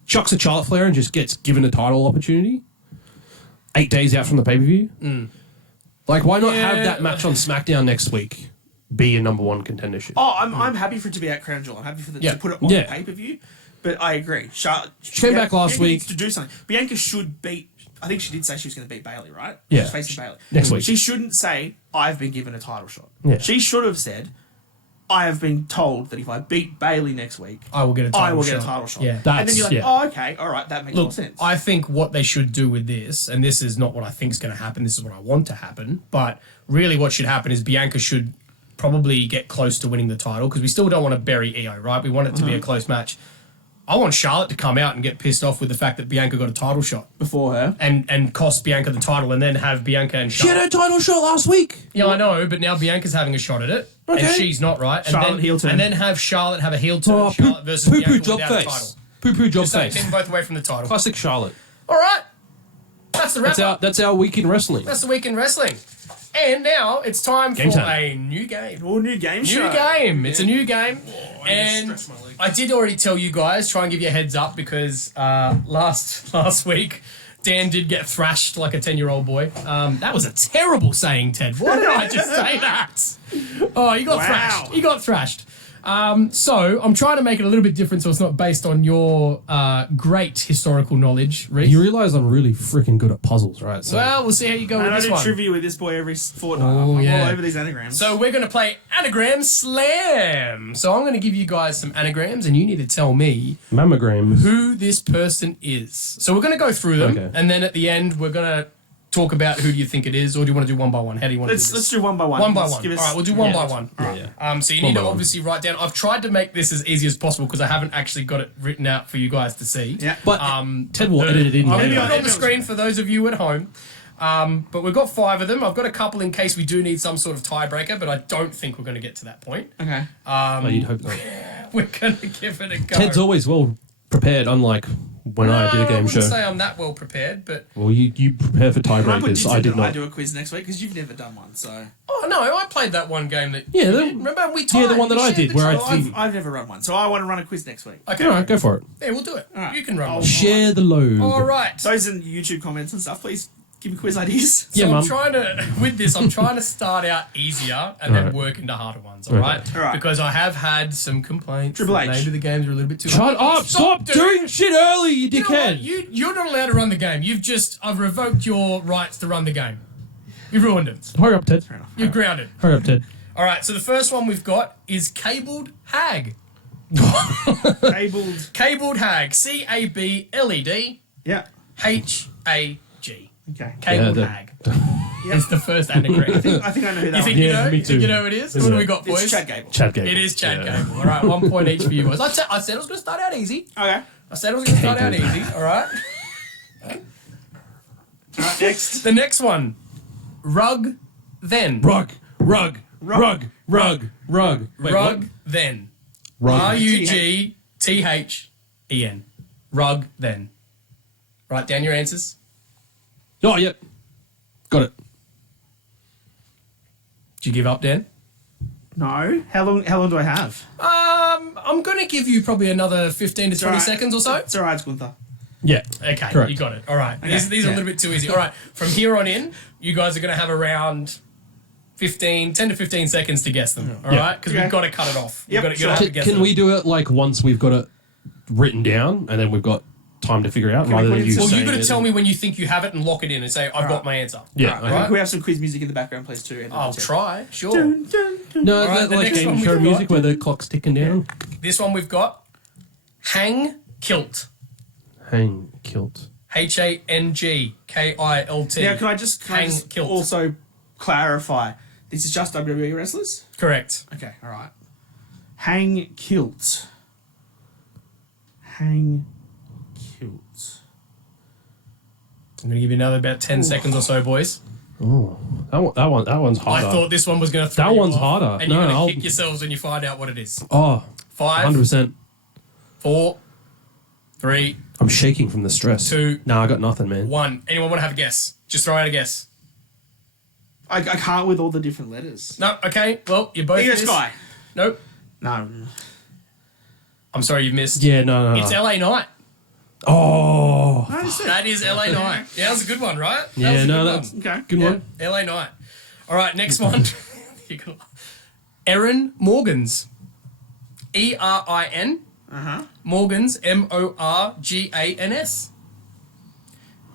chucks a Charlotte Flair and just gets given a title opportunity 8 days out from the pay-per-view. Like, why not have that match on SmackDown next week be a number one contendership? Oh, I'm happy for it to be at Crown Jewel. I'm happy for them Yeah. to put it on Yeah. the pay per view. But I agree. Charlotte. She came back last Bianca week. needs to do something. Bianca should beat. I think she did say she was going to beat Bailey, right? Yeah. She's facing Bailey Next week. She shouldn't say I've been given a title shot. Yeah. She should have said I have been told that if I beat Bailey next week, I will get a title I will shot. get a title shot. Yeah. And then That's- you're like, yeah. oh, okay, all right, that makes more Look, sense. I think what they should do with this, and this is not what I think is going to happen, this is what I want to happen, but really what should happen is Bianca should probably get close to winning the title because we still don't want to bury Io, right? We want it to be a close match. I want Charlotte to come out and get pissed off with the fact that Bianca got a title shot Before her. and cost Bianca the title and then have Bianca and She had Charlotte. her title shot last week. Yeah, I know, but now Bianca's having a shot at it, and Okay. she's not, right? And Charlotte then, heel turn. And then have Charlotte have a heel turn, Oh, Charlotte versus poo-poo Bianca job without a title. face. Poo-poo job Just take face. them both away from the title. Classic Charlotte. All right, that's the wrap up. That's our week in wrestling. That's the week in wrestling. And now it's time Game for time. a new game. All new game show. New game. It's a new game. And stress my leg. I did already tell you guys, try and give you a heads up because last week Dan did get thrashed like a 10-year-old boy. That was a terrible saying, Ted. Why did I just say that? Oh, you got Wow. thrashed. You got thrashed. So I'm trying to make it a little bit different so it's not based on your great historical knowledge, Reece. You realise I'm really freaking good at puzzles, right? So Well, we'll see how you go And with I this do one. trivia with this boy every fortnight. Oh, I'm yeah. all over these anagrams. So we're going to play Anagram Slam. So I'm going to give you guys some anagrams and you need to tell me mammograms. who this person is. So we're going to go through them Okay. and then at the end we're going to talk about who do you think it is or do you want to do one by one? How do you want to do let's this? do one by one. One by Let's one. give us- All right, we'll do one Yeah. by one. Yeah. So you One need by to one. obviously write down. I've tried to make this as easy as possible because I haven't actually got it written out for you guys to see. Yeah. But Ted will edit it in. I'm going to later. put it on the screen for those of you at home. But we've got 5 of them. I've got a couple in case we do need some sort of tiebreaker, but I don't think we're going to get to that point. Okay. Oh, you'd hope not. We're going to give it a go. Ted's always well prepared, unlike when I did a I game wouldn't show. say I'm that well prepared, but Well, you prepare for Can I put tiebreakers. you I to did I not. do a quiz next week because you've never done one. So no, I played that one game that. Yeah, you the- did. Remember we tied. yeah, the one that We I shared did the where I trophy. think- I've never run one, so I want to run a quiz next week. Okay, All right, go for it. yeah, we'll do it. Alright. You can run one. Share the load. All right. Those in YouTube comments and stuff, please give me quiz ideas. Yeah, So Mum. I'm trying to start out easier and then work into harder ones, all right? All right. Because I have had some complaints. Triple that H. Maybe the games are a little bit too Shut hard. up! Stop doing shit early, you You know what? dickhead. You're not allowed to run the game. I've revoked your rights to run the game. You've ruined it. Hurry up, Ted. You're grounded. Hurry up, Ted. All right, so the first one we've got is Cabled Hag. Cabled. Cabled Hag. CABLED Yeah. HAG. Okay. Cabled Yeah, Hag. It's the first anagram. I think I know who that You think one you is. know? Yeah, me You think too. you know who it is? What do we got, boys? It's Chad Gable. Chad Gable. It is Chad Yeah. Gable. All right, 1 point each for you boys. I said I was going to start out easy. Okay. I said I was going to start out easy. All right. All right, next. The next one, Rug Then. Rug. Wait, Rug what? Then. Rug. RUGTHEN. Rug Then. Write down your answers. Oh, yep. Got it. Did you give up, Dan? No. How long do I have? I'm going to give you probably another 15 to 20 alright. seconds or so. It's alright, it's Gunther. Yeah. Okay, Correct. you got it. All right. Okay, These are a yeah. little bit too easy. All right. From here on in, you guys are going to have around 10 to 15 seconds to guess them. All right? Yeah. Because Okay. we've got to cut it off. Yep, You've got sure. to guess Can them. we do it like once we've got it written down and then we've got time to figure it out we rather put than it you in- Well, saying you've got to it tell and- me when you think you have it and lock it in and say, I've got my answer. Yeah. Right. okay. Can we have some quiz music in the background, please, too? And I'll then- try. Sure. Dun, dun, dun. No, Alright, is that the like next one game we've show got- music where the clock's ticking down? This one we've got Hang Kilt. Hang kilt. HANGKILT. Now, can I just Hang Kilt. also clarify? This is just WWE wrestlers? Correct. Okay, alright. Hang Kilt. Hang Kilt. I'm going to give you another about 10 seconds or so, boys. Oh, that one's harder. I thought this one was going to throw That you one's off, harder. And you're No, going I'll- to kick yourselves when you find out what it is. Oh, 5, 100%. 4, 3, I'm shaking from the stress. 2, No, I got nothing, man. 1. Anyone want to have a guess? Just throw out a guess. I can't with all the different letters. No, okay. Well, you both Ego missed. Sky. Nope. No. I'm sorry, you've missed. Yeah, no. It's LA Knight. Oh, That is LA Knight. Yeah, that was a good one, right? That yeah, was a no, good that's one. Okay. good one. LA Knight. All right, next one. Erin Morgans. ERIN. Morgans. MORGANS.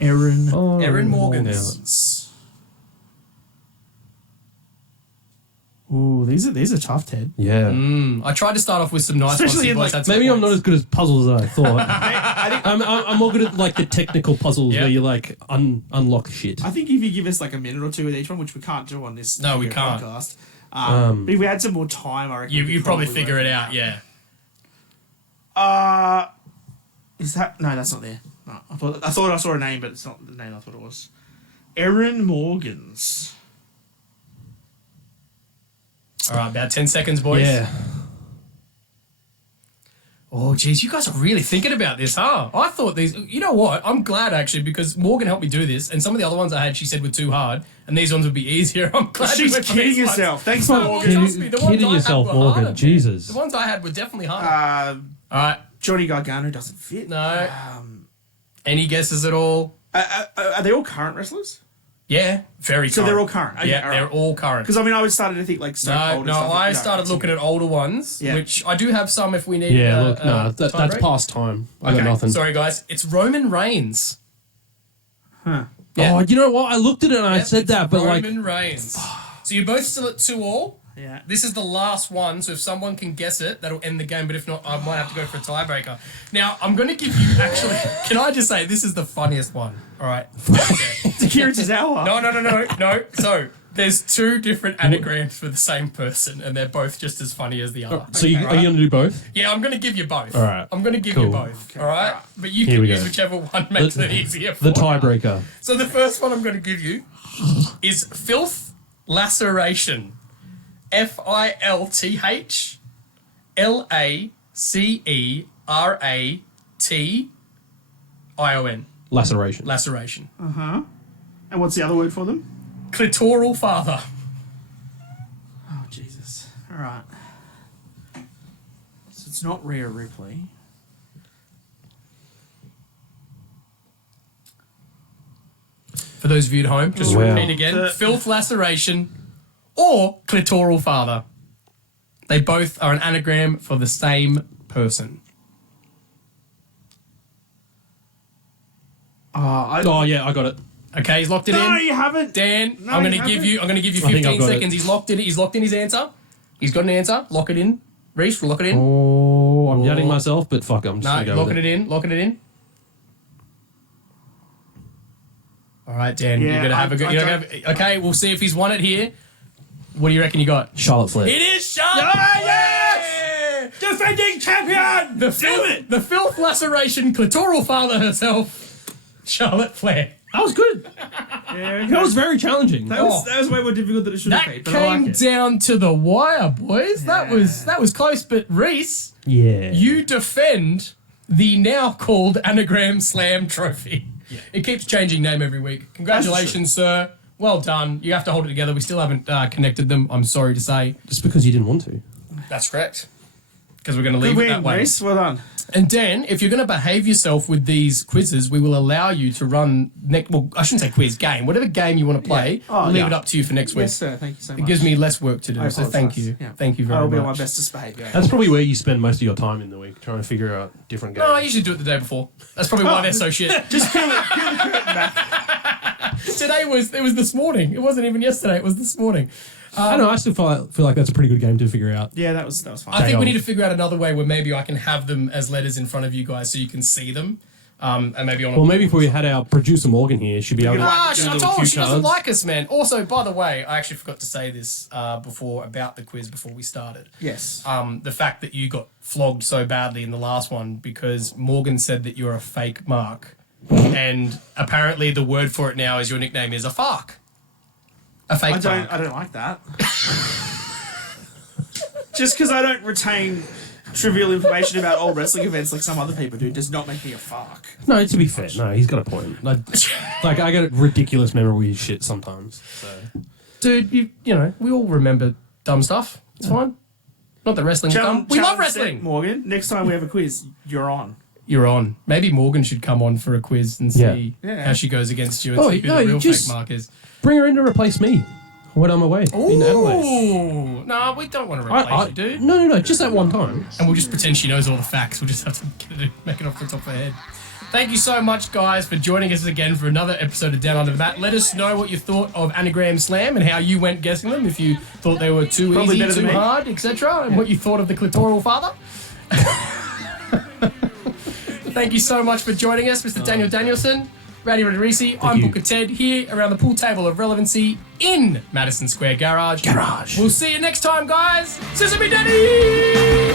Erin. Oh, Erin Morgans. Ooh, these are tough, Ted. Yeah. I tried to start off with some nice Especially in, ones. so you like, boys had some Maybe I'm not points. as good as puzzles as I thought. I think I'm more good at like the technical puzzles Yeah. where you like unlock shit. I think if you give us like a minute or two with each one, which we can't do on this No, we video can't. podcast, but if we had some more time, I reckon we You could probably figure work it out, yeah. Is that no? That's not there. No, I thought I saw a name, but it's not the name I thought it was. Erin Morgans. All right, about 10 seconds, boys. Yeah. Oh, geez, you guys are really thinking about this, huh? I thought these... You know what? I'm glad, actually, because Morgan helped me do this, and some of the other ones I had, she said, were too hard, and these ones would be easier. I'm glad She's we went for kidding these ones. herself. Thanks, No, Morgan. trust me, the ones Kidding I had yourself, were Morgan. harder, man. Jesus. The ones I had were definitely harder. All right, Johnny Gargano doesn't fit. no. Any guesses at all? Are they all current wrestlers? Yeah, very So current. they're all current. Okay, Yeah, all right. they're all current. Because I mean, I was starting to think like Stone No, Cold. and stuff. I started looking at older ones, Yeah. which I do have some if we need. Yeah, look, no, time that's break. past time. I got Okay, nothing. Sorry, guys. It's Roman Reigns. Huh. Yeah. Oh, you know what? I looked at it and I Yep, said it's that, but like, Roman Reigns. So you're both still at 2-2. Yeah. This is the last one, so if someone can guess it, that'll end the game. But if not, I might have to go for a tiebreaker. Now, I'm going to give you actually. Can I just say this is the funniest one? All right. Akira Tozawa. No. So there's 2 different anagrams for the same person, and they're both just as funny as the other. so are you going to do both? Yeah, I'm going to give you both. All right. I'm going to give you Cool. both. All right. But you Here can we use go. whichever one makes it easier for The you. tiebreaker. So the first one I'm going to give you is filth laceration. I-O-N. Laceration. Laceration. And what's the other word for them? Clitoral father. Oh, Jesus. All right. So it's not Rhea Ripley. For those of you at home, just Wow. repeat again. Filth laceration or clitoral father. They both are an anagram for the same person. Oh yeah, I got it. Okay, he's locked it No, in. you haven't. Dan, No, I'm you going to give you. I'm going to give you I think 15 I've got it. seconds. He's locked in. He's locked in his answer. He's got an answer. Lock it in. Reece, lock it in. Oh, I'm doubting myself, but fuck it, I'm just No, gonna go locking with it in. Locking it in. All right, Dan. Yeah, you're gonna have a good. I You're gonna have, okay, we'll see if he's won it here. What do you reckon you got? Charlotte Flair. It is Charlotte. yes! Defending champion! The filth laceration clitoral father herself, Charlotte Flair. That was good. Yeah, That was very challenging. that was way more difficult than it should have That been. But I came like it. down to the wire, boys. That was close. But Reece, Yeah. you defend the now called Anagram Slam Trophy. Yeah. It keeps changing name every week. Congratulations, sir. Well done. You have to hold it together. We still haven't connected them. I'm sorry to say. Just because you didn't want to. That's correct. Because we're going to Good leave it win, that way. Reece. Well done. And Dan, if you're going to behave yourself with these quizzes, we will allow you to run well, I shouldn't say quiz, game. Whatever game you want to play, Oh, we'll leave yeah. it up to you for next week. Yes, sir. Thank you so much. It gives me less work to do, I so thank you. apologise. Yeah. Thank you very I'll much. be on my bestest behaviour. That's probably where you spend most of your time in the week, trying to figure out different games. No, I usually do it the day before. That's probably why they're so shit. Just peel the curtain back. It was this morning. It wasn't even yesterday. It was this morning. I know, I still feel like that's a pretty good game to figure out. Yeah, that was fine. I think we on. need to figure out another way where maybe I can have them as letters in front of you guys so you can see them. And maybe on. Well, maybe if we had our producer Morgan here, she'd be able to. Ah, do I little told her cue she doesn't cards. like us, man. Also, by the way, I actually forgot to say this before about the quiz before we started. Yes. The fact that you got flogged so badly in the last one because Morgan said that you're a fake Mark, and apparently the word for it now is your nickname is a fark. A fake Mark. I don't like that. Just because I don't retain trivial information about old wrestling events like some other people do does not make me a fuck. No, to be fair, no, he's got a point. Like I get ridiculous memory shit sometimes. So. Dude, you know, we all remember dumb stuff. It's fine. Not that wrestling's dumb. We love wrestling. Morgan, next time we have a quiz, you're on. You're on. Maybe Morgan should come on for a quiz and see Yeah. how she goes against you and Oh, see who no, the you real just- fake Mark is. Bring her in to replace me when I'm away in Adelaide. Ooh. No, we don't want to replace you, dude. No, just that one time. And we'll just pretend she knows all the facts. We'll just have to make it off the top of her head. Thank you so much, guys, for joining us again for another episode of Down Under the Mat. Let us know what you thought of Anagram Slam and how you went guessing them. If you thought they were too Probably better easy, than too me. hard, etc. And what you thought of the clitoral father. Thank you so much for joining us, Mr. Daniel Danielson, Rowdy Reece. I'm you. Booker Ted here around the pool table of relevancy in Madison Square Garage. We'll see you next time, guys. Sesame Daddy!